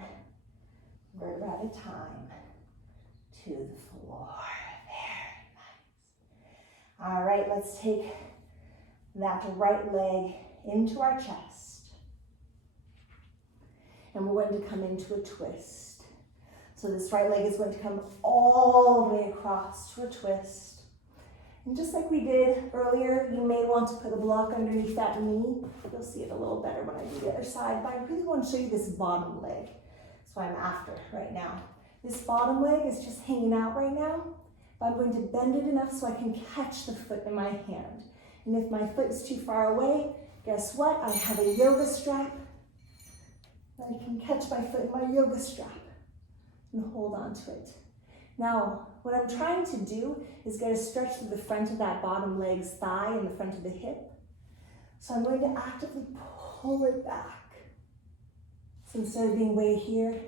vertebra at a time to the floor. Very nice. All right, let's take that right leg into our chest. And we're going to come into a twist. So this right leg is going to come all the way across to a twist. And just like we did earlier, you may want to put a block underneath that knee. You'll see it a little better when I do the other side, but I really want to show you this bottom leg. That's what I'm after right now. This bottom leg is just hanging out right now, but I'm going to bend it enough so I can catch the foot in my hand. And if my foot is too far away, guess what? I have a yoga strap. I can catch my foot in my yoga strap and hold on to it. Now, what I'm trying to do is get a stretch through the front of that bottom leg's thigh and the front of the hip. So I'm going to actively pull it back. So instead of being way here, I'm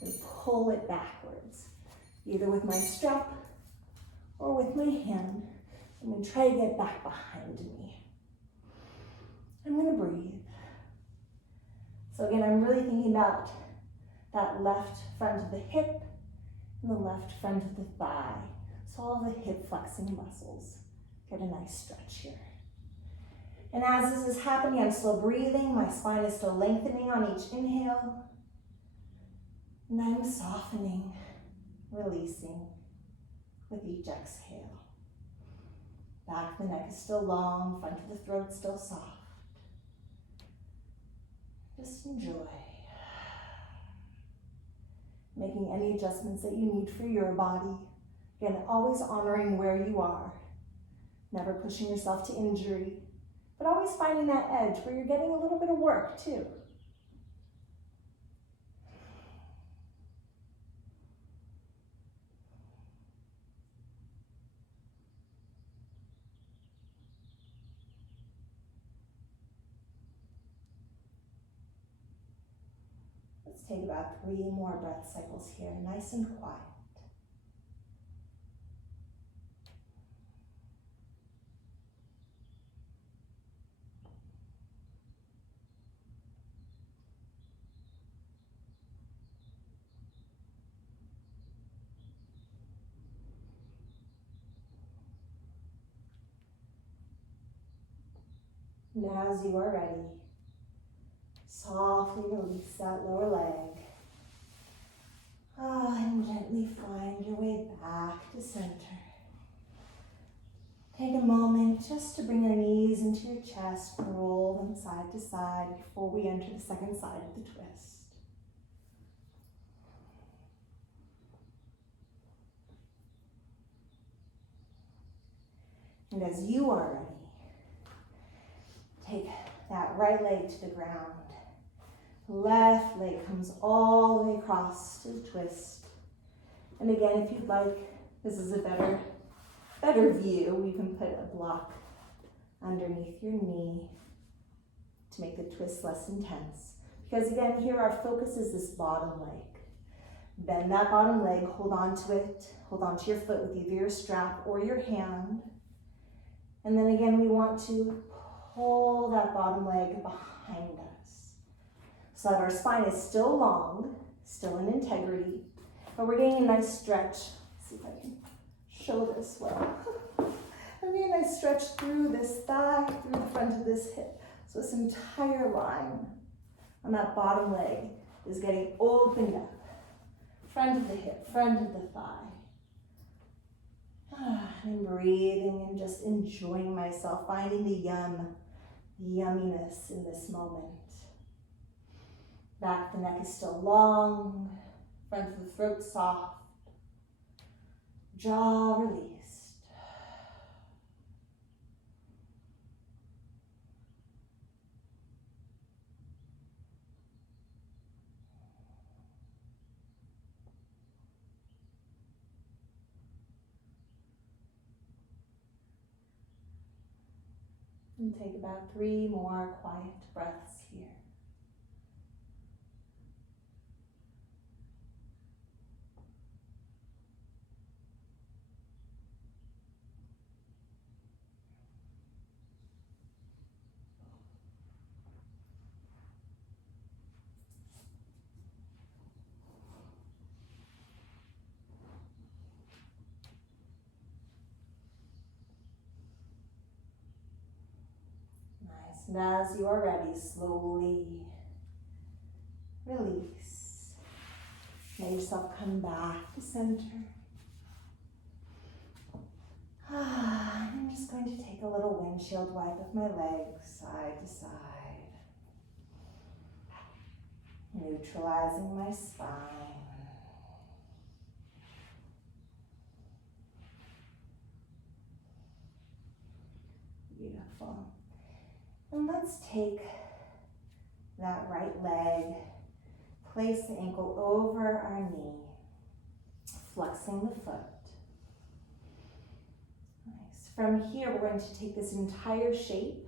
going to pull it backwards, either with my strap or with my hand. I'm going to try to get back behind me. I'm going to breathe. So again, I'm really thinking about that left front of the hip and the left front of the thigh. So all the hip flexing muscles get a nice stretch here. And as this is happening, I'm still breathing. My spine is still lengthening on each inhale. And I'm softening, releasing with each exhale. Back of the neck is still long, front of the throat still soft. Just enjoy. Making any adjustments that you need for your body. Again, always honoring where you are. Never pushing yourself to injury, but always finding that edge where you're getting a little bit of work too. Let's take about 3 more breath cycles here, nice and quiet. Now, as you are ready, softly release that lower leg. And gently find your way back to center. Take a moment just to bring your knees into your chest, roll them side to side before we enter the second side of the twist. And as you are ready, take that right leg to the ground. Left leg comes all the way across to the twist. And again, if you'd like, This is a better view. You can put a block underneath your knee to make the twist less intense. Because again, here our focus is this bottom leg. Bend that bottom leg, hold on to it, hold on to your foot with either your strap or your hand. And then again, we want to pull that bottom leg behind us so that our spine is still long, still in integrity, but we're getting a nice stretch. Let's see if I can show this well. I'm getting a nice stretch through this thigh, through the front of this hip. So this entire line on that bottom leg is getting opened up. Front of the hip, front of the thigh. I'm breathing and just enjoying myself, finding the yumminess in this moment. Back of the neck is still long, front of the throat soft, jaw released. And take about 3 more quiet breaths here. And as you are ready, slowly release. Let yourself come back to center. I'm just going to take a little windshield wipe of my legs, side to side. Neutralizing my spine. Beautiful. And let's take that right leg, place the ankle over our knee, flexing the foot. Nice. From here, we're going to take this entire shape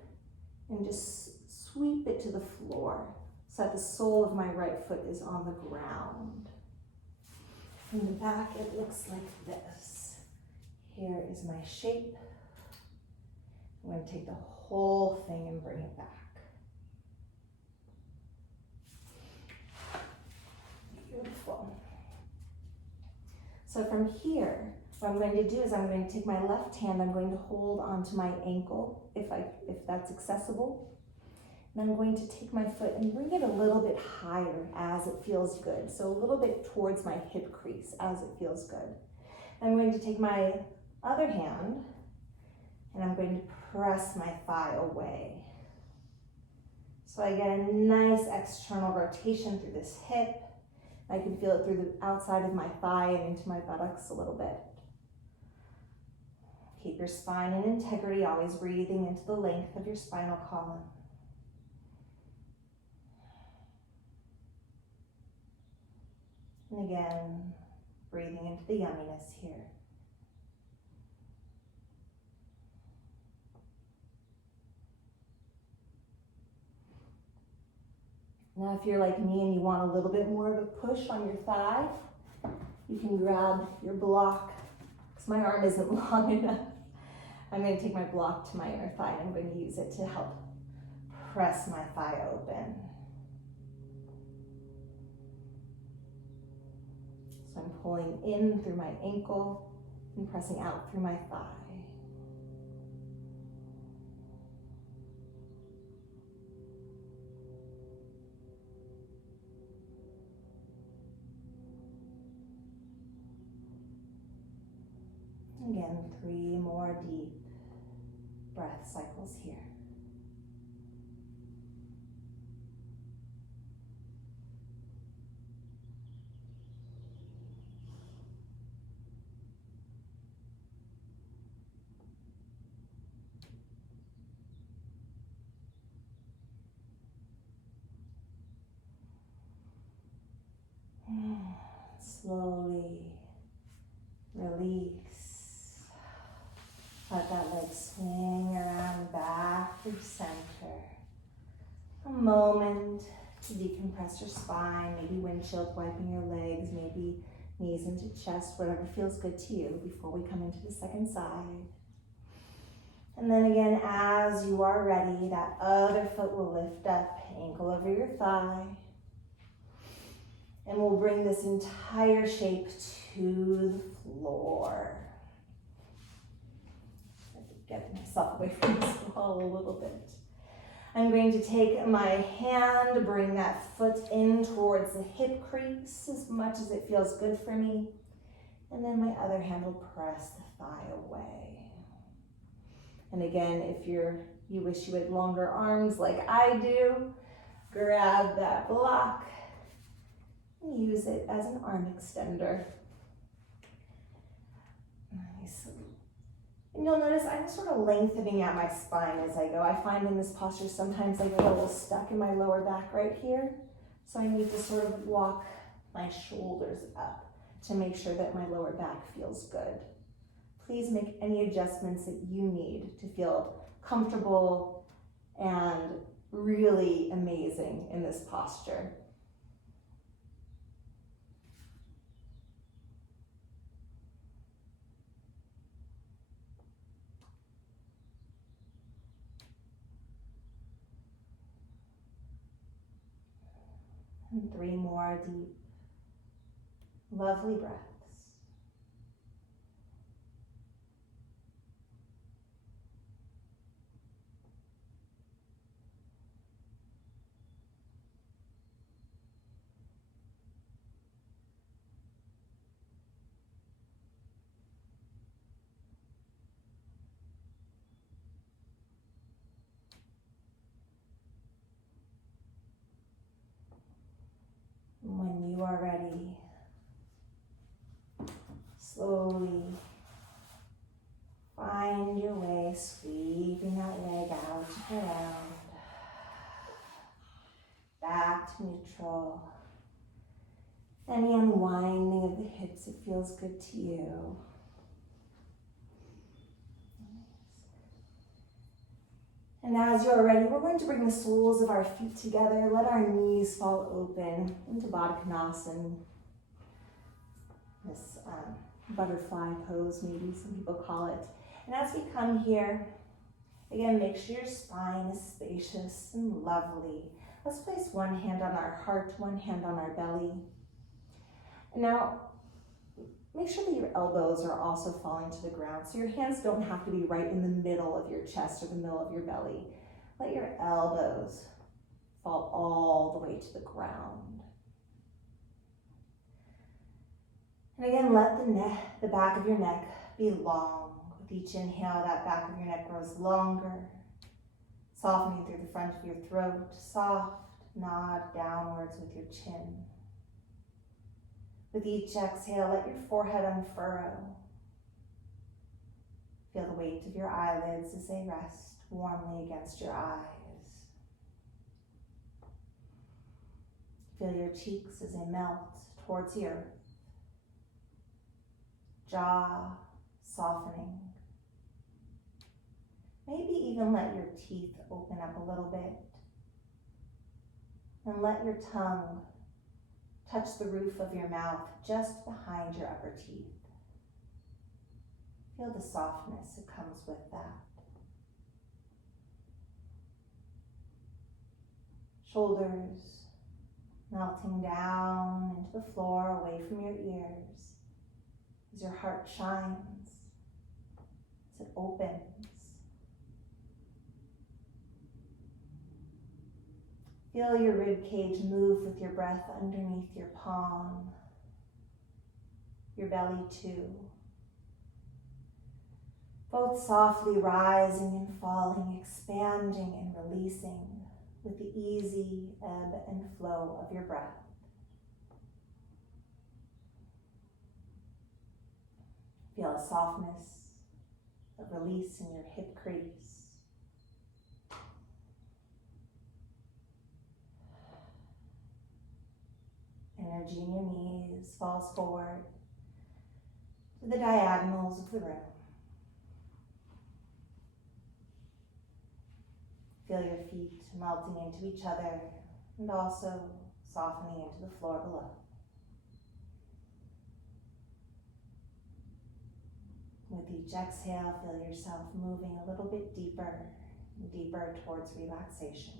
and just sweep it to the floor so that the sole of my right foot is on the ground. From the back, it looks like this. Here is my shape. I'm going to take the whole thing and bring it back. Beautiful. So from here, what I'm going to do is I'm going to take my left hand, I'm going to hold onto my ankle if that's accessible. And I'm going to take my foot and bring it a little bit higher as it feels good. So a little bit towards my hip crease as it feels good. I'm going to take my other hand and I'm going to press my thigh away. So I get a nice external rotation through this hip. I can feel it through the outside of my thigh and into my buttocks a little bit. Keep your spine in integrity, always breathing into the length of your spinal column. And again, breathing into the yumminess here. Now, if you're like me and you want a little bit more of a push on your thigh, you can grab your block, because my arm isn't long enough. I'm going to take my block to my inner thigh and I'm going to use it to help press my thigh open. So I'm pulling in through my ankle and pressing out through my thigh. Again, 3 more deep breath cycles here. Slowly release. through center. A moment to decompress your spine, maybe windshield wiping your legs, maybe knees into chest, whatever feels good to you before we come into the second side. And then again, as you are ready, that other foot will lift up, ankle over your thigh. And we'll bring this entire shape to the floor. Get myself away from this wall a little bit. I'm going to take my hand, bring that foot in towards the hip crease as much as it feels good for me. And then my other hand will press the thigh away. And again, if you wish you had longer arms like I do, grab that block and use it as an arm extender. Nice. And you'll notice I'm sort of lengthening out my spine as I go. I find in this posture sometimes I get a little stuck in my lower back right here. So I need to sort of walk my shoulders up to make sure that my lower back feels good. Please make any adjustments that you need to feel comfortable and really amazing in this posture. And 3 more deep, lovely breaths. When you are ready, slowly find your way, sweeping that leg out to ground, back to neutral. Any unwinding of the hips, it feels good to you. And as you're ready, we're going to bring the soles of our feet together. Let our knees fall open into Baddha Konasana. This butterfly pose, maybe some people call it. And as we come here, again, make sure your spine is spacious and lovely. Let's place one hand on our heart, one hand on our belly. And now, make sure that your elbows are also falling to the ground. So your hands don't have to be right in the middle of your chest or the middle of your belly. Let your elbows fall all the way to the ground. And again, let the back of your neck be long. With each inhale, that back of your neck grows longer, softening through the front of your throat. Soft nod downwards with your chin. With each exhale, let your forehead unfurrow. Feel the weight of your eyelids as they rest warmly against your eyes. Feel your cheeks as they melt towards the earth. Jaw softening. Maybe even let your teeth open up a little bit. And let your tongue touch the roof of your mouth just behind your upper teeth. Feel the softness that comes with that. Shoulders melting down into the floor away from your ears as your heart shines, as it opens. Feel your rib cage move with your breath underneath your palm, your belly too. Both softly rising and falling, expanding and releasing with the easy ebb and flow of your breath. Feel a softness, a release in your hip crease. Energy in your knees falls forward to the diagonals of the room. Feel your feet melting into each other and also softening into the floor below. With each exhale, feel yourself moving a little bit deeper and deeper towards relaxation.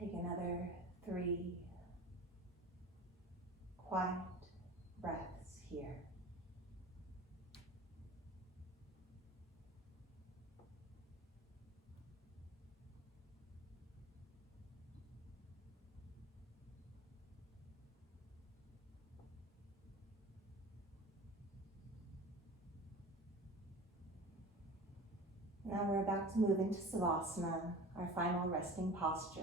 Take another 3 quiet breaths here. Now we're about to move into Savasana, our final resting posture.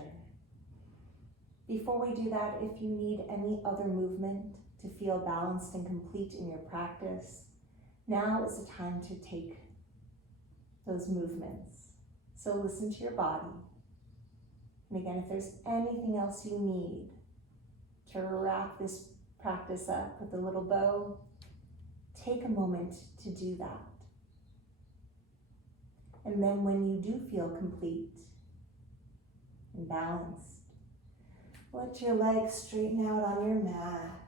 Before we do that, if you need any other movement to feel balanced and complete in your practice, now is the time to take those movements. So listen to your body. And again, if there's anything else you need to wrap this practice up with a little bow, take a moment to do that. And then when you do feel complete and balanced, let your legs straighten out on your mat,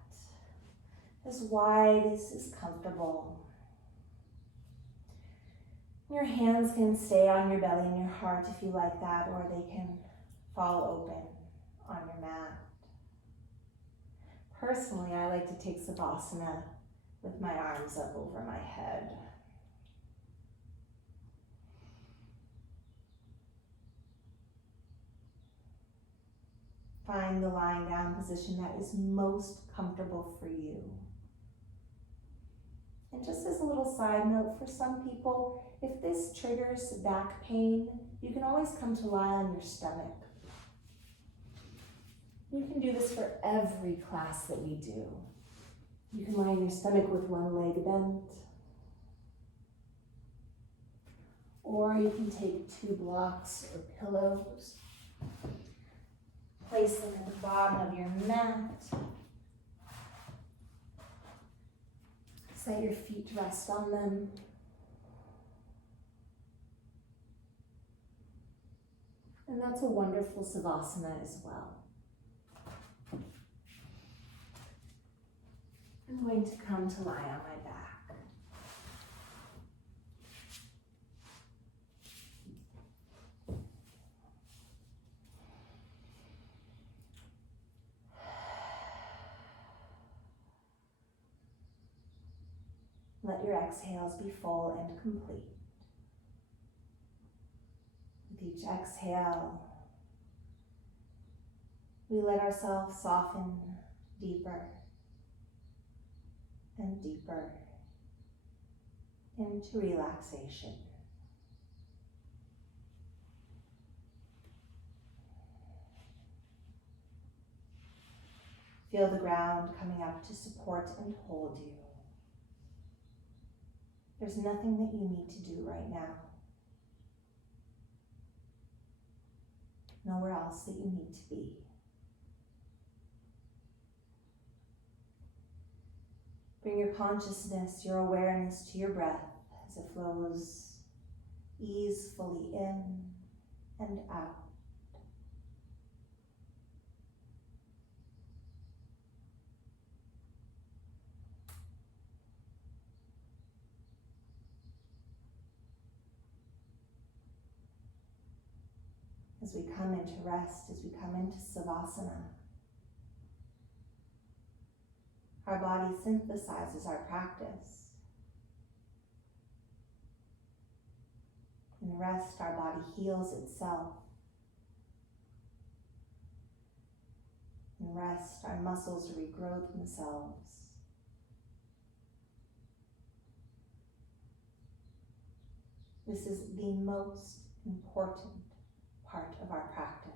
as wide as is comfortable. Your hands can stay on your belly and your heart if you like that, or they can fall open on your mat. Personally, I like to take Savasana with my arms up over my head. Find the lying down position that is most comfortable for you. And just as a little side note, for some people, if this triggers back pain, you can always come to lie on your stomach. You can do this for every class that we do. You can lie on your stomach with one leg bent, or you can take 2 blocks or pillows, place them at the bottom of your mat. Let your feet rest on them. And that's a wonderful Savasana as well. I'm going to come to lie on my back. Let your exhales be full and complete. With each exhale, we let ourselves soften deeper and deeper into relaxation. Feel the ground coming up to support and hold you. There's nothing that you need to do right now. Nowhere else that you need to be. Bring your consciousness, your awareness to your breath as it flows easefully in and out. As we come into rest, as we come into Savasana, our body synthesizes our practice. In rest, our body heals itself. In rest, our muscles regrow themselves. This is the most important part of our practice.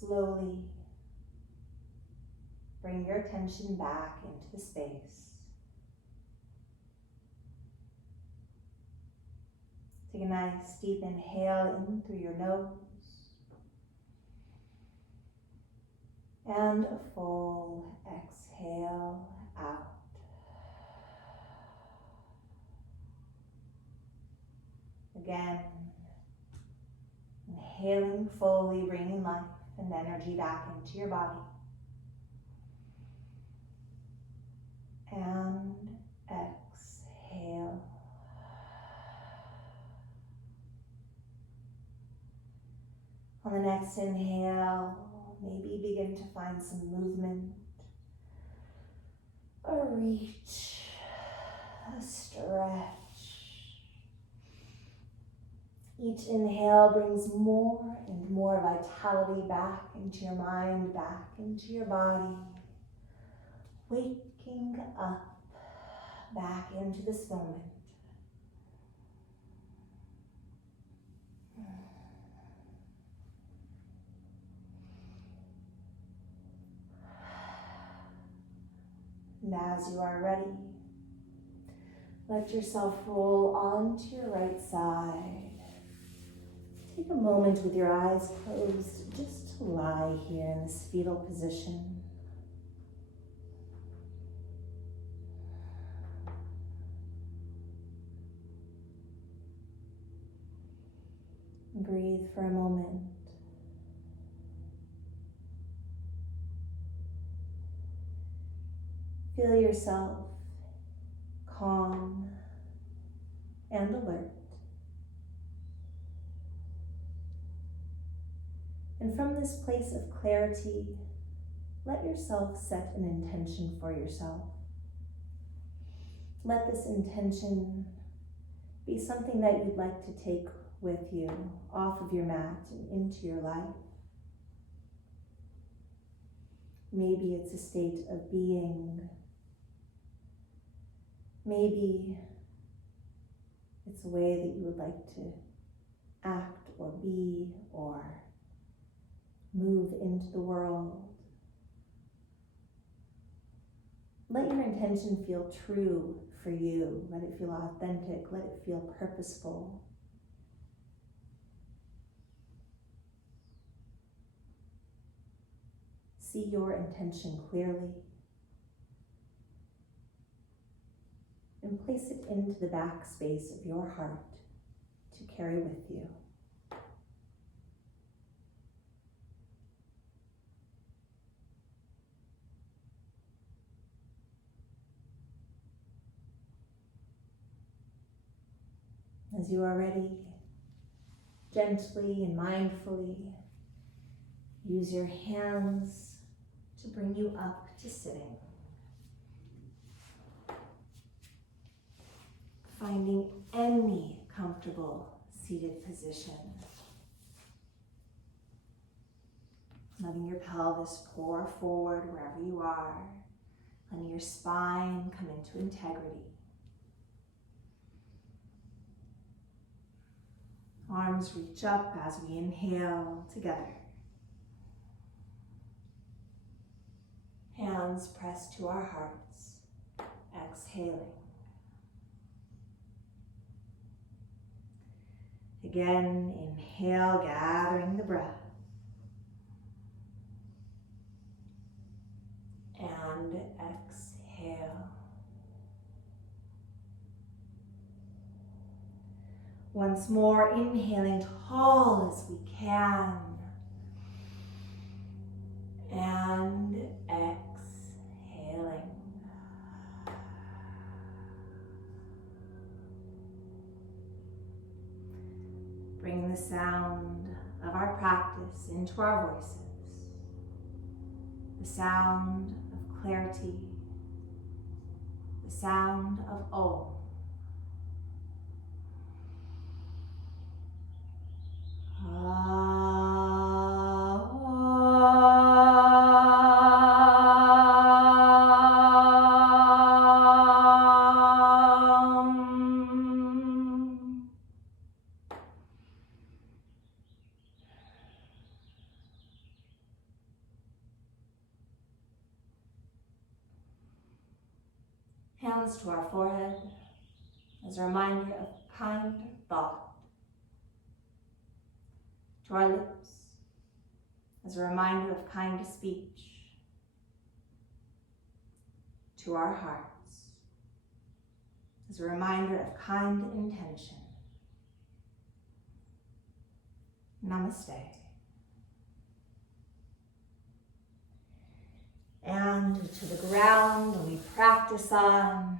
Slowly bring your attention back into the space. Take a nice deep inhale in through your nose and a full exhale out. Again, inhaling fully, bringing life and energy back into your body. And exhale. On the next inhale, maybe begin to find some movement, a reach, a stretch. Each inhale brings more and more vitality back into your mind, back into your body. Waking up back into this moment. And as you are ready, let yourself roll onto your right side. Take a moment with your eyes closed just to lie here in this fetal position. Breathe for a moment. Feel yourself calm and alert. And from this place of clarity, let yourself set an intention for yourself. Let this intention be something that you'd like to take with you off of your mat and into your life. Maybe it's a state of being. Maybe it's a way that you would like to act or be or move into the world. Let your intention feel true for you. Let it feel authentic. Let it feel purposeful. See your intention clearly and place it into the back space of your heart to carry with you. As you are ready, gently and mindfully, use your hands to bring you up to sitting. Finding any comfortable seated position. Letting your pelvis pour forward wherever you are. Letting your spine come into integrity. Arms reach up as we inhale together. Hands press to our hearts, exhaling. Again, inhale, gathering the breath. And exhale. Once more, inhaling tall as we can. And exhaling. Bringing the sound of our practice into our voices. The sound of clarity. The sound of Om. hands to our forehead as a reminder of kind thought. To our lips as a reminder of kind speech. To our hearts as a reminder of kind intention. Namaste. And to the ground we practice on.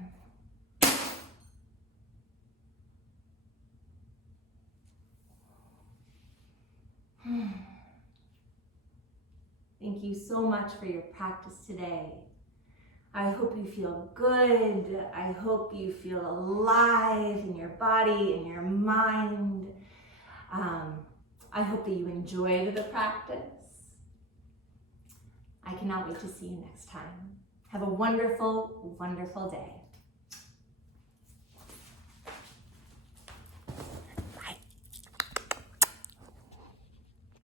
Thank you so much for your practice today. I hope you feel good. I hope you feel alive in your body, in your mind. I hope that you enjoyed the practice. I cannot wait to see you next time. Have a wonderful, wonderful day.